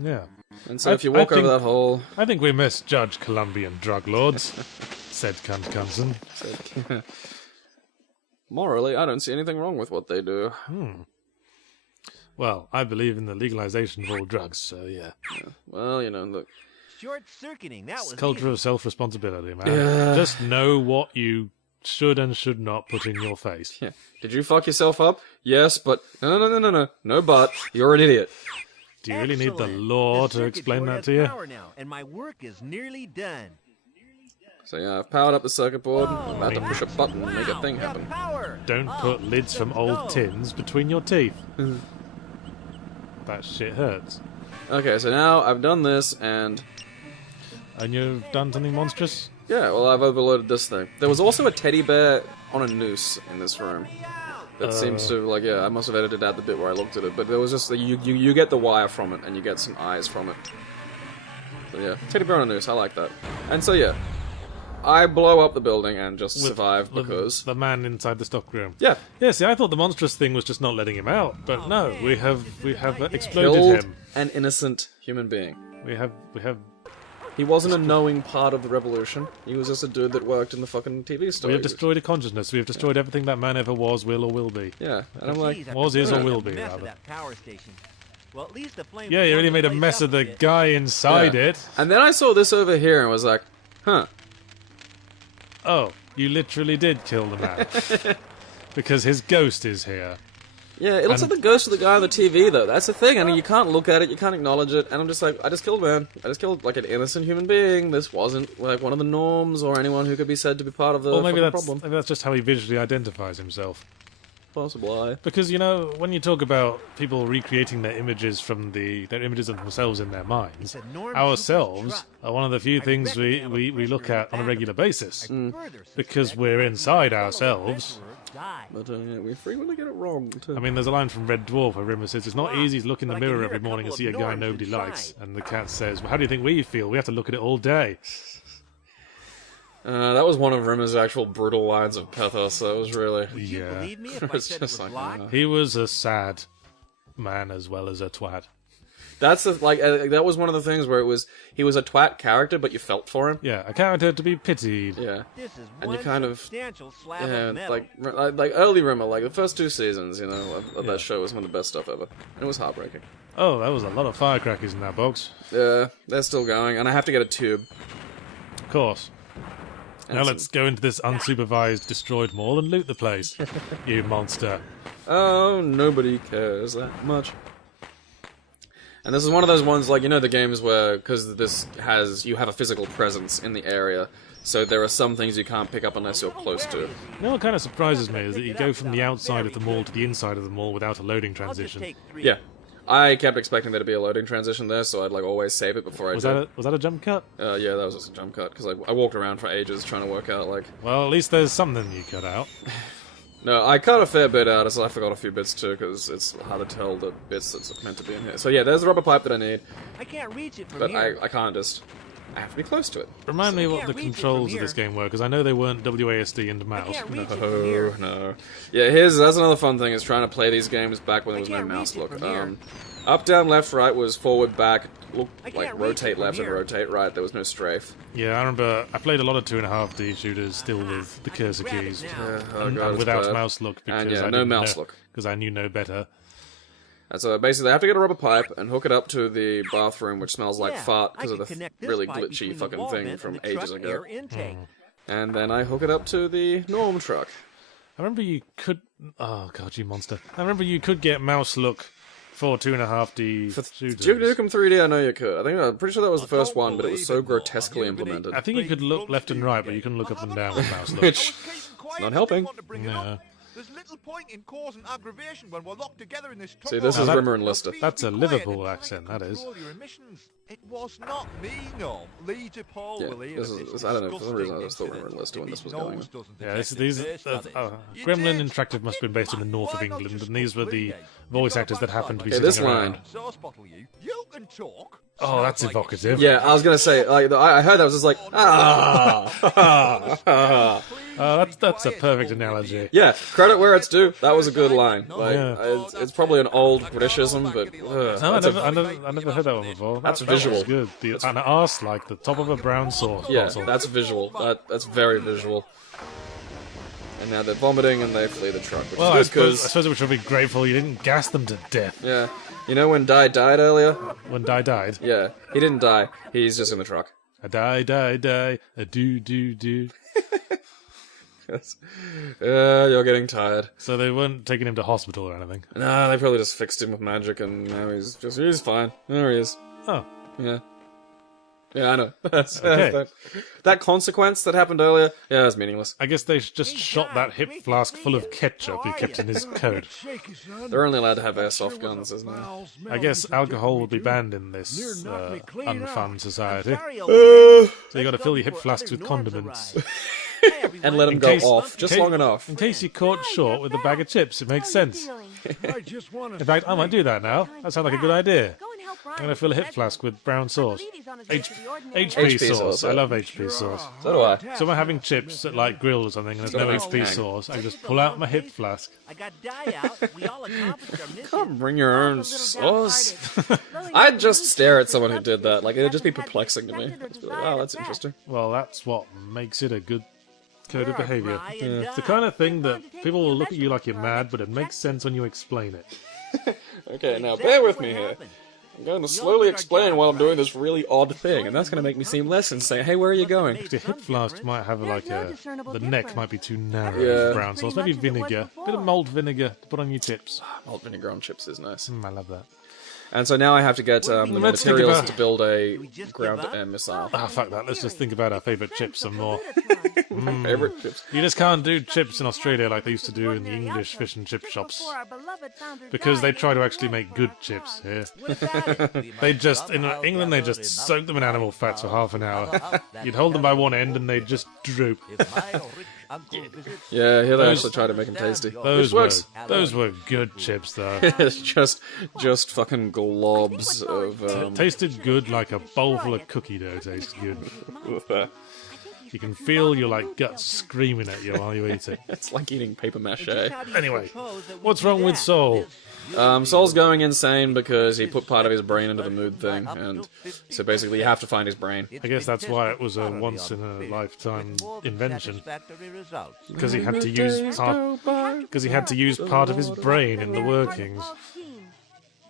Yeah. And so if you walk over that hole... I think we misjudge Colombian drug lords, said Knutson. Morally, I don't see anything wrong with what they do. Well, I believe in the legalization of all drugs, so yeah. Well, you know, look... Short-circuiting, that was It's culture easy. of self-responsibility, man. Yeah. Just know what you should and should not put in your face. Yeah. Did you fuck yourself up? Yes, but... No. No, but. You're an idiot. Do you really need the Excellent. law The to circuit explain board that has to you? power now, and my work is nearly done. So yeah, I've powered up the circuit board. I'm about to push a button and make a thing Yeah, happen. power. Don't put lids from old tins between your teeth. That shit hurts. Okay, so now I've done this, and... And you've done something monstrous? Yeah, well, I've overloaded this thing. There was also a teddy bear on a noose in this room. That seems to, like, yeah, I must have edited out the bit where I looked at it, but there was just, you get the wire from it, and you get some eyes from it. So yeah, teddy bear on a noose, I like that. And so yeah, I blow up the building and just survive because... The man inside the stockroom. Yeah. Yeah, see, I thought the monstrous thing was just not letting him out, but no, we have exploded Killed him. an innocent human being. We have He wasn't a knowing part of the revolution. He was just a dude that worked in the fucking TV store. we have destroyed a consciousness. We have destroyed everything that man ever was, will, or will be. Yeah, and I'm like... Was, is, or will Mess be, of rather. that power station. Well, at least the flames Yeah, you really made a warmed the mess place of the up a bit. guy inside Yeah. it. And then I saw this over here and was like, huh. Oh, you literally did kill the man. Because his ghost is here. Yeah, it looks like the ghost of the guy on the TV, though. That's the thing. I mean, you can't look at it, you can't acknowledge it, and I'm just like, I just killed a man. I just killed, like, an innocent human being. This wasn't, like, one of the norms or anyone who could be said to be part of the Or maybe fucking that's, problem. maybe that's just how he visually identifies himself. Possibly. Because, you know, when you talk about people recreating their images from their images of themselves in their minds, ourselves are one of the few things we look at on a regular basis. Because we're inside ourselves. But, yeah, we frequently get it wrong, too. I mean, there's a line from Red Dwarf where Rimmer says, it's not easy to look in the mirror every morning and see a guy nobody likes. And the cat says, well, how do you think we feel? We have to look at it all day. That was one of Rimmer's actual brutal lines of pathos, so it was really... Would you Yeah. believe me if I It's said it just was like, locked? He was a sad man as well as a twat. That's the, like, that was one of the things where he was a twat character, but you felt for him. Yeah, a character to be pitied. Yeah. This is And you one kind of... substantial slab Yeah, of metal. like early Rimmer, like the first 2 seasons, you know, of that show was one of the best stuff ever. And it was heartbreaking. Oh, that was a lot of firecrackers in that box. Yeah, they're still going, and I have to get a tube. Of course. And Now some- let's go into this unsupervised destroyed mall and loot the place. You monster. Oh, nobody cares that much. And this is one of those ones, like, you know, the games where, because you have a physical presence in the area, so there are some things you can't pick up unless you're close to it. You know what kind of surprises me is that you go from the outside of the mall to the inside of the mall without a loading I'll just transition. take 3. Yeah. I kept expecting there to be a loading transition there, so I'd, like, always save it before I Was did. that a jump cut? Yeah, that was just a jump cut, because I walked around for ages trying to work out, like... Well, at least there's something you cut out. No, I cut a fair bit out, so I forgot a few bits too, because it's hard to tell the bits that's meant to be in here. So yeah, there's the rubber pipe that I need, I can't reach it from but here. I can't just... I have to be close to it. Remind me what can't the reach it controls from of this here. game were, because I know they weren't WASD and I mouse. can't reach it from Oh, here. no. Yeah, that's another fun thing, is trying to play these games back when there was no can't reach mouse it look. from here. Up, down, left, right was forward, back, look, I can't like reach rotate it from left and here. rotate right, there was no strafe. Yeah, I remember I played a lot of 2.5D shooters still with the cursor grab it keys. now. Oh, And God, it's without bad. mouse look because And yeah, I no didn't mouse know, look. because I knew no better. And so basically I have to get a rubber pipe and hook it up to the bathroom, which smells like Yeah, fart I because of could the connect this really pipe glitchy between the fucking wall thing vent from and the ages truck ago. air intake. And then I hook it up to the norm truck. I remember you could. Oh god, you monster! I remember you could get mouse look for 2.5D shooters. Duke Nukem 3D, I know you could. I'm pretty sure that was the first one, but it was so grotesquely implemented. I think you could look left and right, but you couldn't look up and down with mouse look. Which, not helping. No. There's little point in causing aggravation when we're locked together in this truck. See, this Now is that- Rimmer and Lister. That's a Liverpool accent, that is. Control your emissions. It was not me, no. Leader Paul Yeah, will hear this of is- this I don't know, for some reason I disgusting just thought we were in incident, Leicester when if this his was going nose on. doesn't Yeah, detect these it based on it. You Gremlin did. Interactive must have been based in the north of Why not England, just and these were the completely? voice You actors got that happened to be Okay, sitting this around. line. Sauce bottle, you can talk. Oh, that's Smells like evocative. Yeah, I was gonna say, like, I heard that, I was just like, ah! That's a perfect analogy. Yeah, credit where it's due, that was a good line. Like, Yeah. it's probably an old Britishism, but, No, that's I never heard that one before. That's that was visual. good. An arse like the top of a brown sauce yeah, bottle. that's visual. That's very visual. And now they're vomiting and they flee the truck, which Well, I is good, suppose we should be grateful you didn't gas them to death yeah. You know when Di died earlier? when Di died. Yeah, he didn't die, he's just in the truck. A die, a do. You're getting tired. So they weren't taking him to hospital or anything. Nah, they probably just fixed him with magic and now he's fine. There he is. Oh, Yeah. Yeah, I know. Okay. That consequence that happened earlier, yeah, that's meaningless. I guess they just shot that hip flask full of ketchup he kept in his coat. They're only allowed to have airsoft guns, isn't it? I guess alcohol would be banned in this unfun society. Uh, So you got to fill your hip flasks with condiments. and let them go off, just long enough. In case you're caught short with a bag of chips, it makes sense. In fact, I might do that now. That sounds like a good idea. I'm going to fill a hip flask with brown sauce. HP HP sauce. I love HP sauce. So do I. So I'm having chips at like grill or something and there's no HP sauce. I just pull out my hip flask. I got Di out. We all accomplished our mission. Can't bring your own sauce. I'd just stare at someone who did that. Like, it'd just be perplexing to me. I'd just be like, wow, that's interesting. Well, that's what makes it a good code of Where are behavior. Bri and It's the Di? kind of thing that people will look at you like you're mad, but it makes sense when you explain it. Okay, now bear with me here. I'm going to slowly explain while I'm doing this really odd thing, and that's going to make me seem less insane. Hey, where are you going? The hip flask might have like the neck might be too narrow Yeah. with brown sauce. Maybe vinegar. Bit of malt vinegar to put on your chips. Malt vinegar on chips is nice. I love that. And so now I have to get the Let's think materials about- to build a ground-to-air missile. Ah, fuck that. Let's just think about our favourite chips some more. Favorite chips. You just can't do chips in Australia like they used to do in the English fish and chip shops. Because they try to actually make good chips here. They just, in England, they just soak them in animal fats for half an hour. You'd hold them by one end and they'd just droop. Yeah, here they actually try to make them tasty. Those Which works. were good chips, though. It's just fucking globs of Tasted good like a bowl full of cookie dough tastes good. You can feel your like guts screaming at you while you eat it. It's like eating paper mache. Anyway, what's wrong with Soul? Saul's going insane because he put part of his brain into the mood thing, and so basically you have to find his brain. I guess that's why it was a once-in-a-lifetime invention. Because he had to use part of his brain in the workings.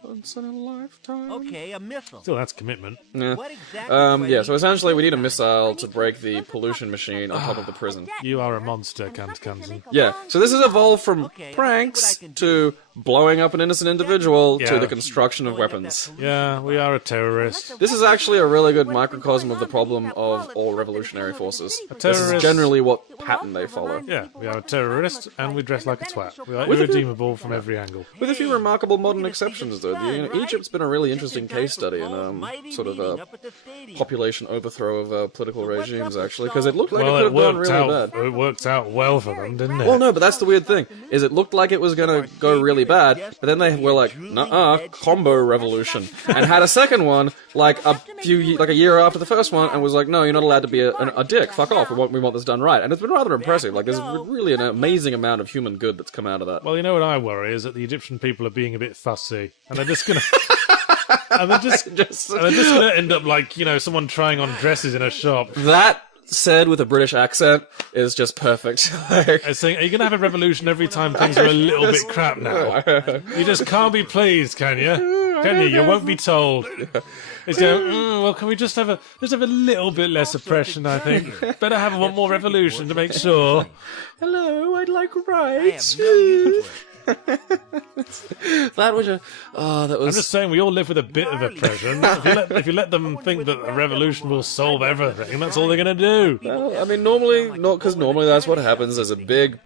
Once in a lifetime. Okay, a missile. Still, that's commitment. Yeah. What exactly? Yeah, so essentially we need a missile to break the pollution machine on top of the prison. You are a monster, Kent Knutson. Yeah, so this has evolved from pranks to blowing up an innocent individual to Yeah. the construction of weapons. Yeah, we are a terrorist. This is actually a really good microcosm of the problem of all revolutionary forces. This is terrorist- generally what pattern they follow. Yeah, we are a terrorist, and we dress like a twat. We are irredeemable from every angle. With a few remarkable modern exceptions, though. Egypt's been a really interesting case study in sort of a population overthrow of political regimes, actually, because it looked like Well, it it could have gone worked really out. bad. It worked out well for them, didn't it? Well, no, but that's the weird thing, is it looked like it was gonna go really bad, but then they were like, nuh-uh, combo revolution, and had a second one, like a year after the first one, and was like, no, you're not allowed to be a dick, fuck off, we want this done right. And it's been rather impressive, like, there's really an amazing amount of human good that's come out of that. Well, you know what I worry is that the Egyptian people are being a bit fussy, and they're just gonna. And they're just gonna end up like, you know, someone trying on dresses in a shop. That said with a British accent is just perfect. Like, And saying, are you gonna have a revolution every time things are a little bit crap now? You just can't be pleased, can you? Can you? You won't be told. It's going, well, can we just have a little bit less oppression, I think. Better have one more revolution to make sure. hello, I'd like rights. That was that was. I'm just saying, we all live with a bit of oppression. If you let them think that a revolution will solve everything, that's all they're gonna do. Well, I mean, normally that's what happens. There's a big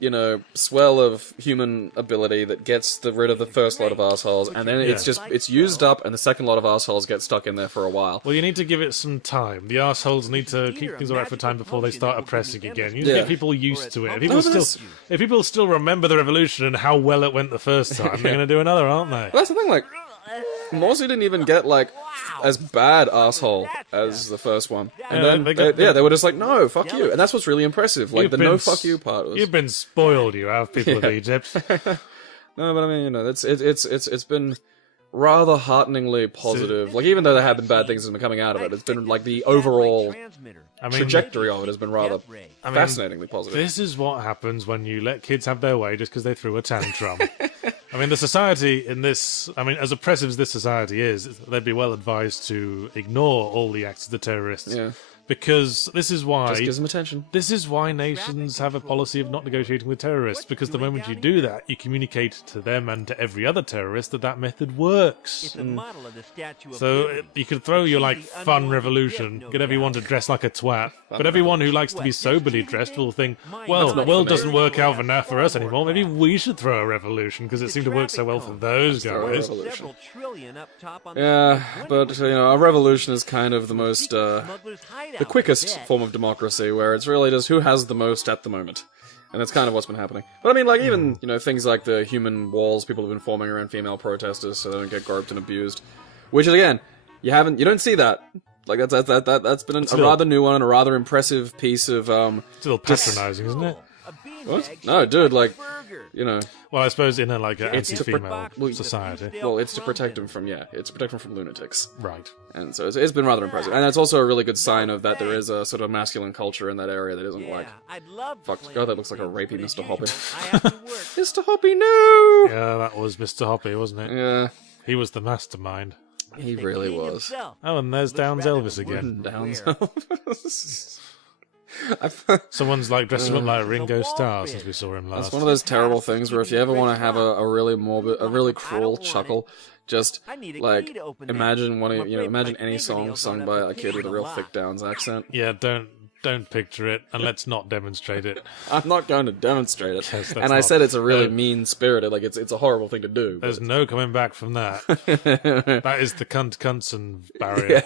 you know, swell of human ability that gets rid of the first lot of assholes, and then it's used up, and the second lot of assholes get stuck in there for a while. Well, you need to give it some time. The assholes need to keep things alright for time before they start oppressing again. You need to get people used to it. If people still remember the revolution and how well it went the first time, they're going to do another, aren't they? Well, that's the thing, like, Morsi didn't even get, like, as bad asshole as the first one. And then, they were just like, no, fuck you. And that's what's really impressive. Like, the no fuck you part was... You've been spoiled, you have, people of Egypt. No, but I mean, you know, it's been rather hearteningly positive. Like, even though there have been bad things that have been coming out of it, it's been, like, the overall trajectory of it has been rather fascinatingly positive. This is what happens when you let kids have their way just because they threw a tantrum. I mean, the society in this... I mean, as oppressive as this society is, they'd be well advised to ignore all the acts of the terrorists. Yeah. Because this is why... Just gives them attention. This is why nations have a policy of not negotiating with terrorists, because the moment you do that, you communicate to them and to every other terrorist that that method works. So you could throw your, like, fun revolution, get everyone to dress like a twat, but everyone who likes to be soberly dressed will think, well, the world doesn't work out for us anymore, maybe we should throw a revolution, because it seemed to work so well for those guys. Yeah, but, you know, a revolution is kind of the most... the quickest form of democracy, where it's really just who has the most at the moment. And that's kind of what's been happening. But I mean, like, even, you know, things like the human walls people have been forming around female protesters so they don't get groped and abused. Which is, again, you don't see that. Like, that's been a rather new one and a rather impressive piece of, It's a little patronizing, isn't it? What? No, dude, like, you know... Well, I suppose in an anti-female society. Well, it's to protect them from, it's to protect them from lunatics. Right. And so it's been rather impressive. And it's also a really good sign of that there is a sort of masculine culture in that area that isn't like... Fuck, God, that looks like a rapey Mr. Hoppy. Mr. Hoppy, no! Yeah, that was Mr. Hoppy, wasn't it? Yeah. He was the mastermind. He really was. Oh, and there's Downs Elvis again. Downs Elvis. Someone's like dressed him up like Ringo Starr since we saw him last. It's one of those terrible things where if you ever want to have a really morbid, a really cruel chuckle, just like imagine imagine any song sung by a kid with a real thick Downs accent. Yeah, don't picture it, and let's not demonstrate it. I'm not going to demonstrate it. Yes, and I said it's a really mean-spirited, like it's a horrible thing to do. There's no coming back from that. That is the Kent Knutson barrier.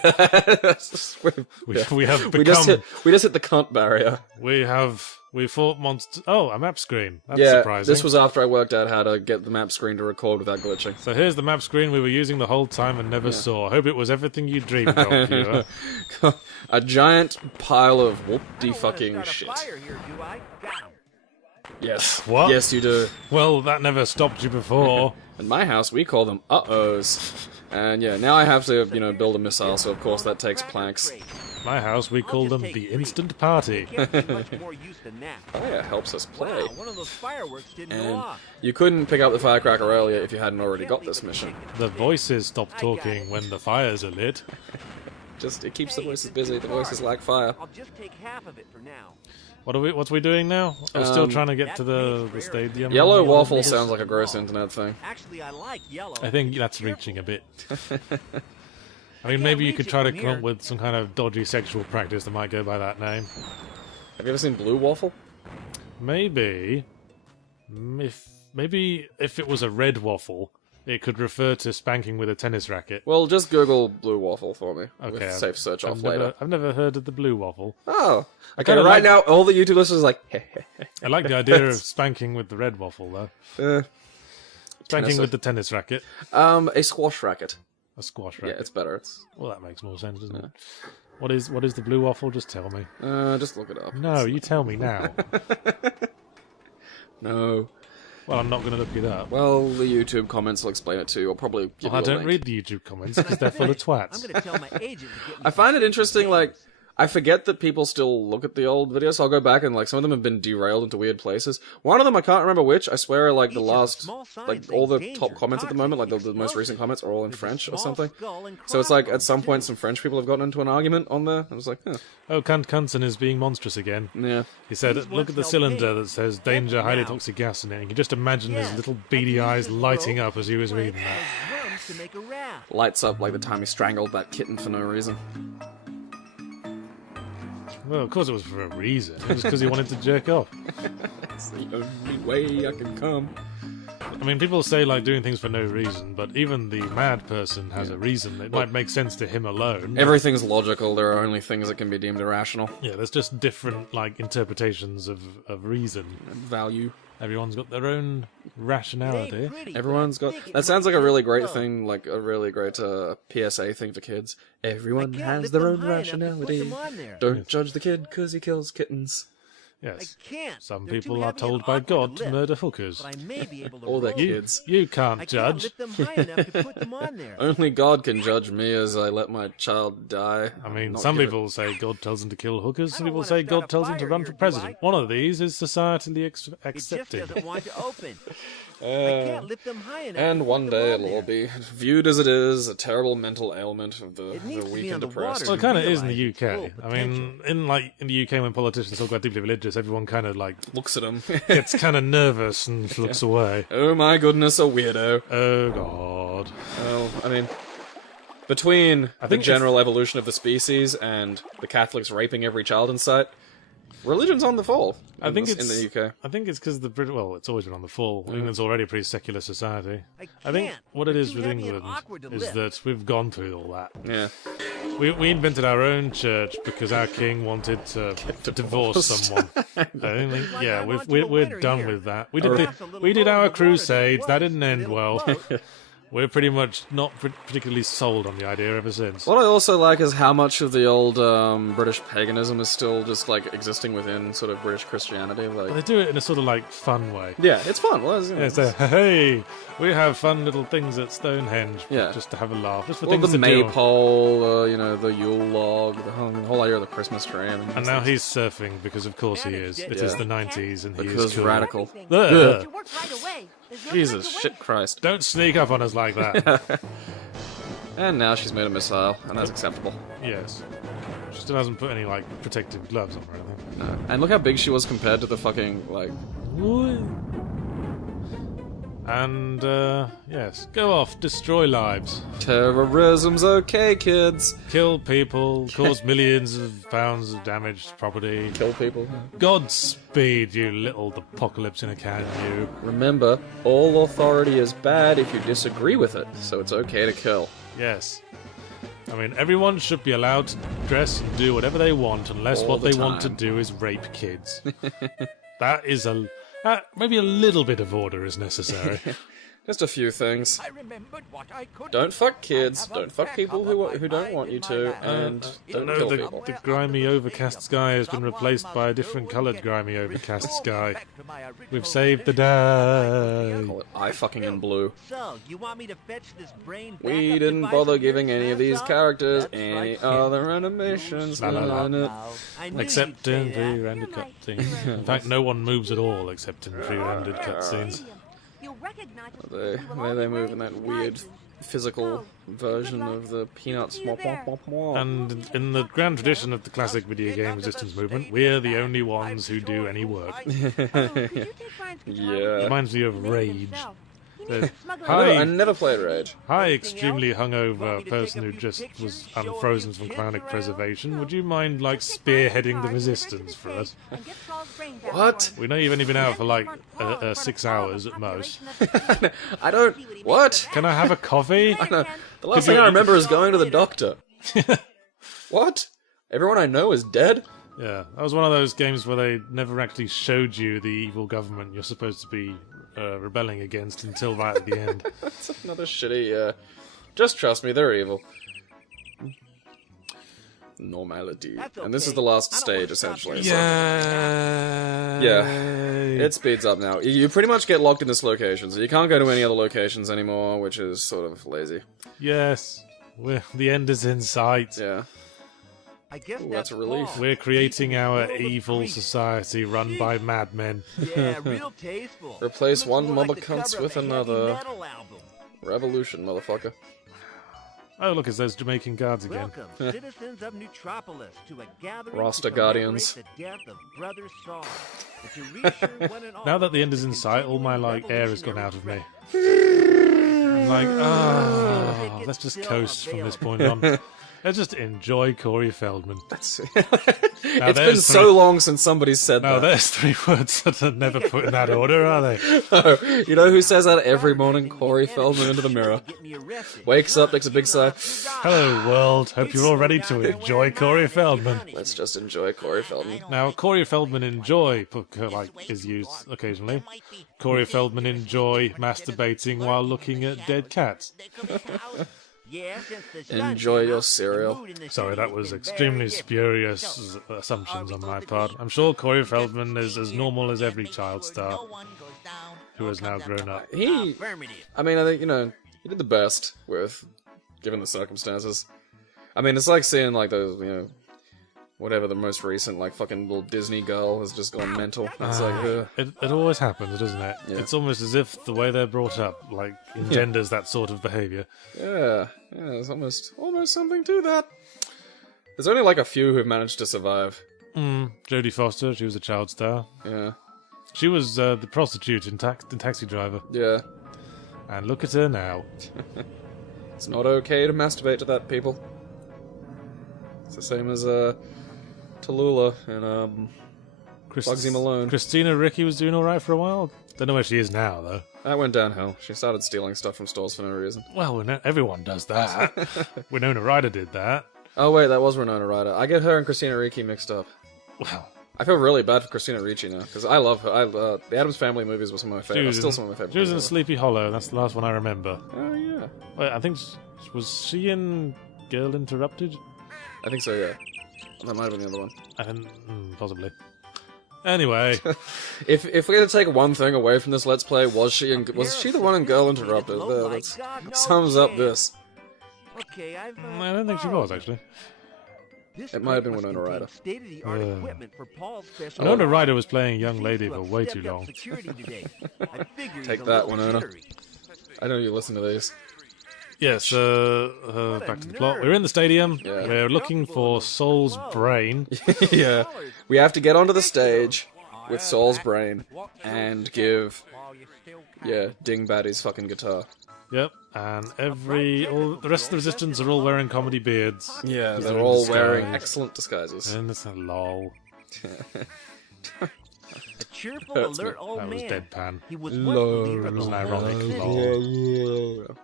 We have become... We just hit the cunt barrier. We fought monster... Oh, a map screen. That's yeah, surprising. This was after I worked out how to get the map screen to record without glitching. So here's the map screen we were using the whole time and never saw. I hope it was everything you dreamed of, viewer. A giant pile of whoop-de-fucking shit. Yes. What? Yes, you do. Well, that never stopped you before. In my house, we call them uh-ohs. And yeah, now I have to, build a missile, so of course that takes planks. My house, we call them the Instant Party. Fire helps us play. And you couldn't pick up the firecracker earlier if you hadn't already got this mission. The voices stop talking when the fires are lit. It keeps the voices busy. The voices lack fire. I'll just take half of it for now. What's we doing now? I'm still trying to get to the stadium. Yellow waffle sounds like a gross internet thing. Actually, I like yellow. I think that's reaching a bit. I mean, maybe you could try to come up with some kind of dodgy sexual practice that might go by that name. Have you ever seen blue waffle? Maybe. Maybe if it was a red waffle, it could refer to spanking with a tennis racket. Well, just Google blue waffle for me. Okay. With safe search off later. I've never heard of the blue waffle. Oh. Okay, right now, all the YouTube listeners are like, I like the idea of spanking with the red waffle, though. Spanking with the tennis racket. A squash racket. A squash racket. Yeah, it's better. Well, that makes more sense, doesn't it? What is the blue waffle? Just tell me. Just look it up. No, you tell me now. No. Well, I'm not going to look it up. Well, the YouTube comments will explain it to you. I'll probably give you a I don't link. read the YouTube comments because they're full of twats. I'm going to tell my agent to get me I find it interesting, like, I forget that people still look at the old videos, so I'll go back and, like, some of them have been derailed into weird places. One of them, I can't remember which, I swear, like, the last, like, all the top comments at the moment, like, the most recent comments are all in French or something. So it's like, at some point, some French people have gotten into an argument on there. I was like, Oh, Kent Knutson is being monstrous again. Yeah. He said, look at the cylinder that says danger, highly toxic gas in it. You can just imagine his little beady eyes lighting up as he was reading that. Lights up like the time he strangled that kitten for no reason. Well, of course it was for a reason. It was because he wanted to jerk off. It's the only way I can come. I mean, people say, like, doing things for no reason, but even the mad person has a reason. It might make sense to him alone. Everything's logical. There are only things that can be deemed irrational. Yeah, there's just different, like, interpretations of reason. Value. Everyone's got their own rationality. Everyone's got... That sounds like a really great thing, like a really great PSA thing for kids. Everyone has their own rationality. Don't judge the kid because he kills kittens. Yes. Can't. Some They're people too are heavy told and by awkward God to to lift. murder hookers. But I may be able to All their roll kids. You can't I judge. can't lift them high enough to put them on there. Only God can judge me as I let my child die. I mean, Not some give it- people say God tells them to kill hookers. Some I don't people wanna say start God a tells them to fire run here, for do president. I? One of these is societally It just accepted. doesn't want to open. I Uh, can't lift them high enough. and to one put day them on it'll all there. be viewed as it is, a terrible mental ailment of the It needs to weak be and on the depressed. water. Well, it kind of is in the Realize its UK. full I mean, in the UK, when politicians talk about deeply religious, everyone kind of like Looks at him. gets kind of nervous and looks away. Oh my goodness, a weirdo. Oh God! Well, I mean, between the think general evolution of the species and the Catholics raping every child in sight, religion's on the fall. I think in the UK. I think it's because the Brit. Well, it's always been on the fall. England's already a pretty secular society. I think can't. what it They're is too with heavy and England awkward to is lift. that we've gone through all that. Yeah. We invented our own church because our king wanted to divorce someone. I think, yeah, we're done with that. We did our crusades. That didn't end well. We're pretty much not particularly sold on the idea ever since. What I also like is how much of the old British paganism is still just like existing within sort of British Christianity. But Like, they do it in a sort of like fun way. yeah, it's fun. Well, you know, Yeah, so, hey, we have fun little things at Stonehenge, Yeah. just to have a laugh, just for well, things the to do. maypole, you know, the Yule log, the whole idea of the Christmas tree. I mean, And now he's surfing because, of course, he is. It is Yeah. the 90s, and he because is cool. radical. Ugh. Jesus, shit Christ. Don't sneak up on us like that. And now she's made a missile, and that's acceptable. Yes. She still hasn't put any like protective gloves on or anything. No. And look how big she was compared to the fucking, like... And yes, go off, destroy lives, Terrorism's okay, kids. kill people, cause millions of pounds of damage to property. Kill people. Godspeed, you little apocalypse in a can, you. Remember, all authority is bad if you disagree with it, so it's okay to kill. Yes. I mean, everyone should be allowed to dress and do whatever they want, unless All what the they want to time. do is rape kids. That is maybe a little bit of order is necessary. Just a few things. I remembered what I could Don't fuck kids, don't fuck people who don't want you to, and don't No, kill the people. grimy overcast sky has been replaced by a different coloured grimy overcast sky. We've saved the day. Call it eye fucking in blue. So, you want me to fetch this brain back We up didn't device bother of giving yours, any of these Samsung? characters That's any right. other animations. La, la, la. on it. I knew Except you'd say in that. free-rendered cutscenes. In fact, no one moves at all except in free-rendered cutscenes. They move in that weird physical version of the Peanuts. And in the grand tradition of the classic video game resistance movement, we're the only ones who do any work. Yeah. Reminds me of Rage. The I never played Rage. Hi, extremely hungover person who just was unfrozen from chronic preservation. Would you mind, like, spearheading the resistance for us? What? We know you've only been out for, like, 6 hours at most. I don't. What? Can I have a coffee? The last thing I remember is going to the doctor. What? Everyone I know is dead? Yeah, that was one of those games where they never actually showed you the evil government you're supposed to be rebelling against until right at the end. That's another shitty, Just trust me, they're evil. Normality. And this is the last stage, essentially. So. Yeah. It speeds up now. You pretty much get locked in this location, so you can't go to any other locations anymore, which is sort of lazy. Yes, the end is in sight. Yeah. I guess Ooh, that's a relief. We're creating our evil society run by madmen. Yeah, real tasteful. Replace Looks one more mother like the cunts cover with of a heavy another. metal album. Revolution, motherfucker. Oh, look, it's those Jamaican guards again. Welcome, citizens of Metropolis, to a gathering Rasta to Guardians. commemorate the death of Brother Saul. And to reassure one and all Now that the end is in the sight, all my, like, air has gone out of me. I'm like, let's just coast from this point on. Let's just enjoy Corey Feldman. That's Now, it's been so long since somebody said Now, that. there's 3 words that are never put in that order, are they? You know who says that every morning? Corey Feldman into the mirror. Wakes up, takes a big sigh. Hello, world. Hope you're all ready to enjoy Corey Feldman. Let's just enjoy Corey Feldman. Now, Corey Feldman enjoy is used occasionally. Corey Feldman enjoy masturbating while looking at dead cats. Enjoy your cereal. Sorry, that was extremely spurious assumptions on my part. I'm sure Corey Feldman is as normal as every child star who has now grown up. I mean, I think, he did the best given the circumstances. I mean, it's like seeing, like, those, whatever the most recent, like, fucking little Disney girl has just gone mental. It's like, It always happens, doesn't it? Yeah. It's almost as if the way they're brought up, like, engenders that sort of behaviour. yeah, there's almost something to that. There's only, like, a few who've managed to survive. Jodie Foster, she was a child star. Yeah. She was the prostitute in Taxi Driver. Yeah. And look at her now. It's not okay to masturbate to that, people. It's the same as, Tallulah and, Bugsy Malone. Christina Ricci was doing alright for a while. Don't know where she is now, though. That went downhill. She started stealing stuff from stores for no reason. Well, everyone does that. Winona Ryder did that. Oh wait, that was Winona Ryder. I get her and Christina Ricci mixed up. Well, I feel really bad for Christina Ricci now, because I love her. The Addams Family movies were some of my favorites. Still some of my favorites. She was in Sleepy Hollow. That's the last one I remember. Oh yeah. Wait, I think was she in Girl Interrupted? I think so. Yeah. That might have been the other one. Possibly. Anyway, if we had to take one thing away from this Let's Play, was she the one in Girl Interrupted? That sums up this. Okay, I don't think she was actually. It might have been Winona Ryder. Winona Ryder was playing a young lady for way too long. Take that, Winona. I know you listen to these. Yes, back to the plot. We're in the stadium. Yeah. We're looking for Saul's brain. Yeah. We have to get onto the stage with Saul's brain and give, Dingbatty's fucking guitar. Yep, and all the rest of the Resistance are all wearing comedy beards. Yeah, They're they're in all disguise. wearing excellent disguises. And it's a lol. A cheerful, Hurts me. alert old That was man. deadpan. He was Lol. once It was an the ironic lol.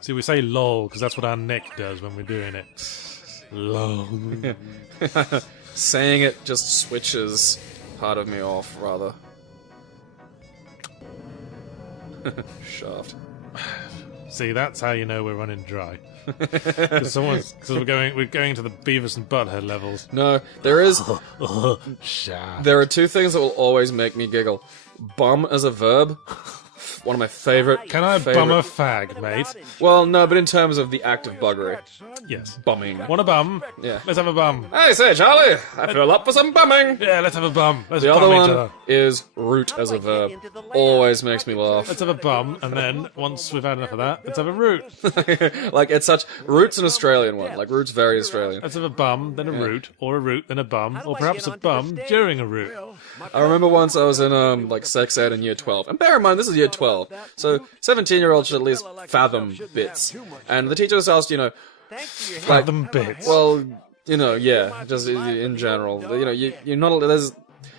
See, we say lol because that's what our neck does when we're doing it. Lol. Saying it just switches part of me off, rather. Shaft. See, that's how you know we're running dry. Because we're going to the Beavis and Butthead levels. No, there is. Shaft. There are two things that will always make me giggle. Bum as a verb. One of my favorite. Can I bum a fag, mate? Well, no, but in terms of the act of buggery. Yes. Bumming. Want a bum? Yeah. Let's have a bum. Hey, say, Charlie, I feel up for some bumming. Yeah, let's have a bum. Let's The bum other each one other. is root as a verb. Always makes me laugh. Let's have a bum, and then, once we've had enough of that, let's have a root. Like, it's such... Root's an Australian one. Like, root's very Australian. Let's have a bum, then a root, or a root, then a bum, or perhaps a bum during a root. I remember once I was in, like, sex ed in year 12. And bear in mind, this is year 12. So, 17-year-olds should at least fathom bits. And the teacher just asked, Fathom bits. well, just in general. You're not... There's...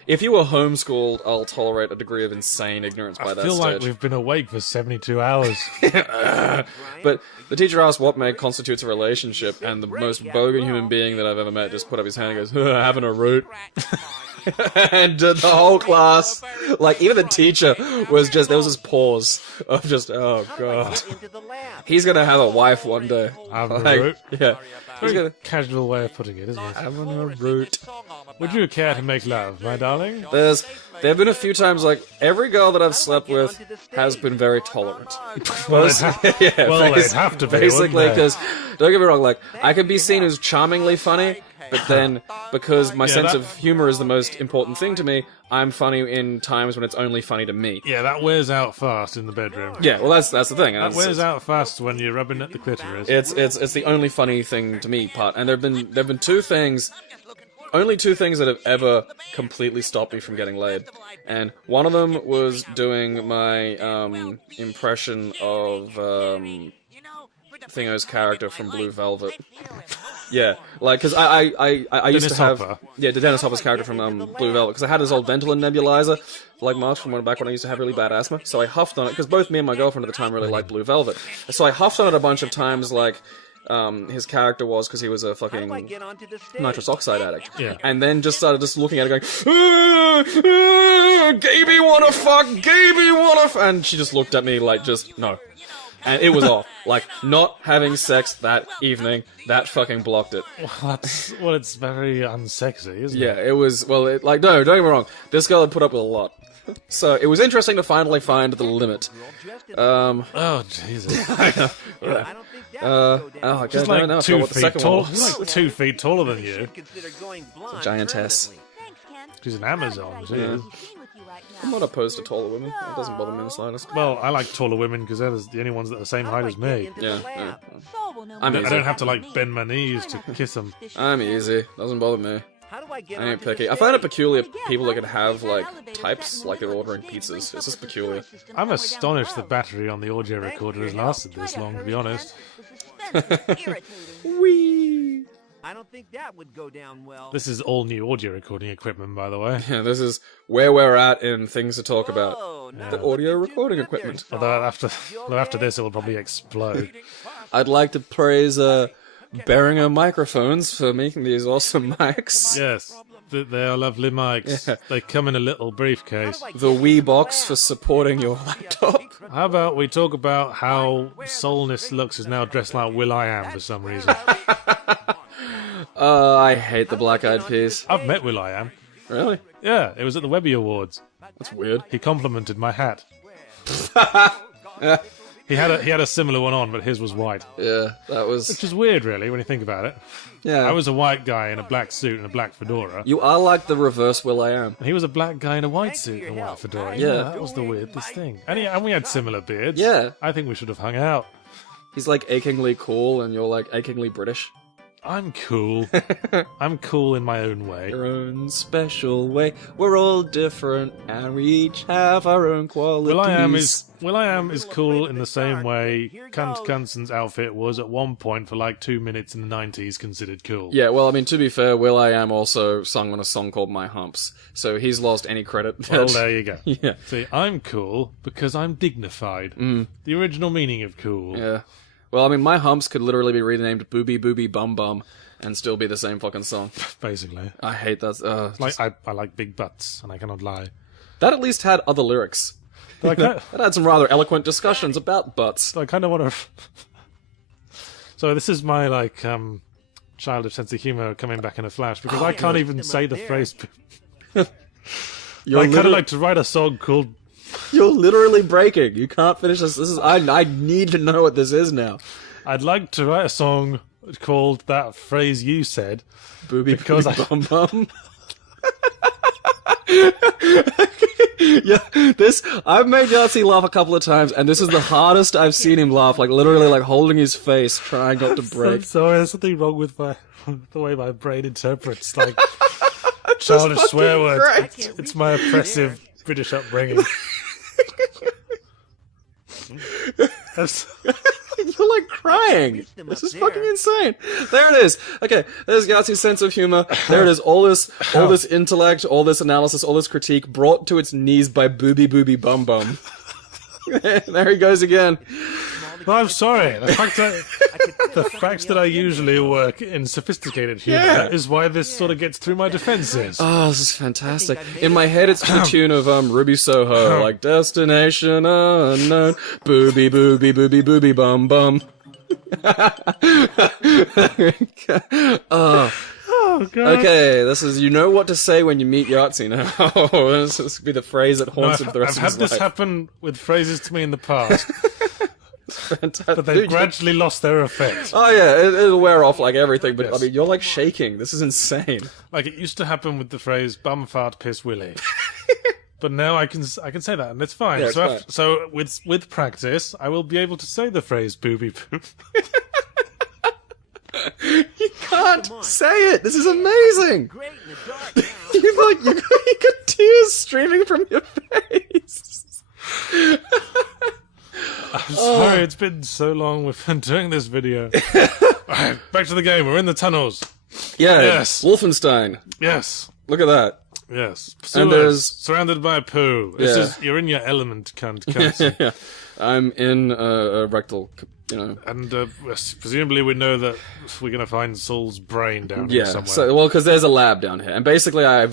If you were homeschooled, I'll tolerate a degree of insane ignorance by I that feel stage. like we've been awake for 72 hours. But the teacher asked what constitutes a relationship, and the most bogan human being that I've ever met just put up his hand and goes, having a root. And the whole class, like, even the teacher was just, there was this pause of just, oh god. He's gonna have a wife one day. Having Like, a root. yeah. He's Very gonna, casual way of putting it, isn't it? having a root. Would you care to make love, my darling? There have been a few times, like, every girl that I've slept with has been very tolerant. Well, Most- yeah, they'd have to be, basically, wouldn't they? because, don't get me wrong, like, I can be seen as charmingly funny, but then, because my sense that- of humor is the most important thing to me, I'm funny in times when it's only funny to me. Yeah, that wears out fast in the bedroom. Yeah, well, that's the thing. That wears out fast when you're rubbing at the clitoris. It's the only funny thing to me part, and there've been only two things that have ever completely stopped me from getting laid, and one of them was doing my impression of Thingo's character from Blue Velvet. Yeah, like, because I used Dennis to have... Hopper. Yeah, the Dennis Hopper's character from Blue Velvet, because I had this old Ventolin nebulizer, like March, from back when I used to have really bad asthma, so I huffed on it, because both me and my girlfriend at the time really liked Blue Velvet. So I huffed on it a bunch of times, like, his character was, because he was a fucking nitrous oxide addict. Yeah. And then just started just looking at it going, Gaby wanna fuck, Gaby wanna and she just looked at me like, just, no. And it was off. Like, not having sex that evening, that fucking blocked it. Well, it's very unsexy, isn't Yeah, it? it was, well, no, don't get me wrong. This girl had put up with a lot. So, it was interesting to finally find the limit. Oh, Jesus. Oh, I She's don't like know. I forgot 2 what the feet second tall. one She's was. like 2 feet taller than you. Giantess. She's an Amazon, she is. I'm not opposed to taller women. It doesn't bother me in the slightest. Well, I like taller women because they're the only ones that are the same height as me. Yeah. I easy. don't have to, like, bend my knees to kiss them. I'm easy. Doesn't bother me. How do I get I ain't onto the picky. I find it peculiar people that could have, like, types, like they're ordering pizzas. It's just peculiar. I'm astonished the battery on the audio recorder has lasted this long, to be honest. Whee! I don't think that would go down well. This is all new audio recording equipment, by the way. Yeah, this is where we're at in things to talk about. Oh, no. The audio recording equipment. Although after this, it will probably explode. I'd like to praise Behringer Microphones for making these awesome mics. Yes, they are lovely mics. Yeah. They come in a little briefcase. The Wii Box for supporting your laptop. How about we talk about how Solness Lux is now dressed like Will.i.am for some reason? I hate the Black Eyed Peas. I've met Will.i.am. Really? Yeah, it was at the Webby Awards. That's weird. He complimented my hat. He had a similar one on, but his was white. Yeah, that was... Which is weird, really, when you think about it. Yeah. I was a white guy in a black suit and a black fedora. You are like the reverse Will.i.am. And he was a black guy in a white suit and a white fedora. Yeah. That was the weirdest thing. And we had similar beards. Yeah. I think we should have hung out. He's like achingly cool and you're like achingly British. I'm cool. I'm cool in my own way. Your own special way. We're all different and we each have our own qualities. Will.i.am is cool in the same way Kent Knutson's outfit was at one point for like 2 minutes in the 90s considered cool. Yeah, well, I mean, to be fair, Will.i.am also sung on a song called My Humps, so he's lost any credit. Well, there you go. Yeah. See, I'm cool because I'm dignified. The original meaning of cool. Yeah. Well, I mean, My Humps could literally be renamed Booby Booby Bum Bum and still be the same fucking song. Basically. I hate that. Like, I like big butts, and I cannot lie. That at least had other lyrics. Like that. That had some rather eloquent discussions about butts. I kind of want to. So this is my like childish sense of humor coming back in a flash because I can't even say the phrase. I kind of like to write a song called. You're literally breaking. You can't finish this. This is. I need to know what this is now. I'd like to write a song called that phrase you said. Booby Because Booby Bum Bum. Yeah, I've made Yahtzee laugh a couple of times, and this is the hardest I've seen him laugh, like literally like holding his face, trying not to I'm break. sorry, there's something wrong with the way my brain interprets like childish fucking swear words. great. It's my oppressive British upbringing. You're like crying. This is fucking insane. There it is. Okay, there's Yahtzee's sense of humor. There it is. All this intellect, all this analysis, all this critique brought to its knees by Booby Booby Bum Bum. There he goes again. Well, I'm sorry. The fact that I usually work in sophisticated humor is why this sort of gets through my defenses. Oh, this is fantastic. In my head, it's the tune of Ruby Soho, like Destination Unknown, Booby Booby Booby Booby Bum Bum. Oh, God. Okay, this is, you know what to say when you meet Yahtzee now. This will be the phrase that haunts him for the rest I've of had his this life. happen with phrases to me in the past, Fantastic. but they've Dude, gradually lost their effect. Oh yeah, it'll wear off like everything, but Yes. I mean, you're like shaking. This is insane. Like it used to happen with the phrase "bum fart piss willy," but now I can say that and it's fine. Yeah, it's so, fine. so with practice, I will be able to say the phrase "booby poop." You can't say it. This is amazing. Great in the dark now. you got tears streaming from your face. I'm sorry, Sorry, it's been so long we've been doing this video. Alright, back to the game. We're in the tunnels. Yeah, Yes. Wolfenstein. Yes. Look at that. Yes. And Sewers, there's- surrounded by poo. You're in your element, cunt. Yeah. I'm in a rectal, you know. And presumably we know that we're going to find Saul's brain down here Yeah, somewhere. because there's a lab down here, and basically I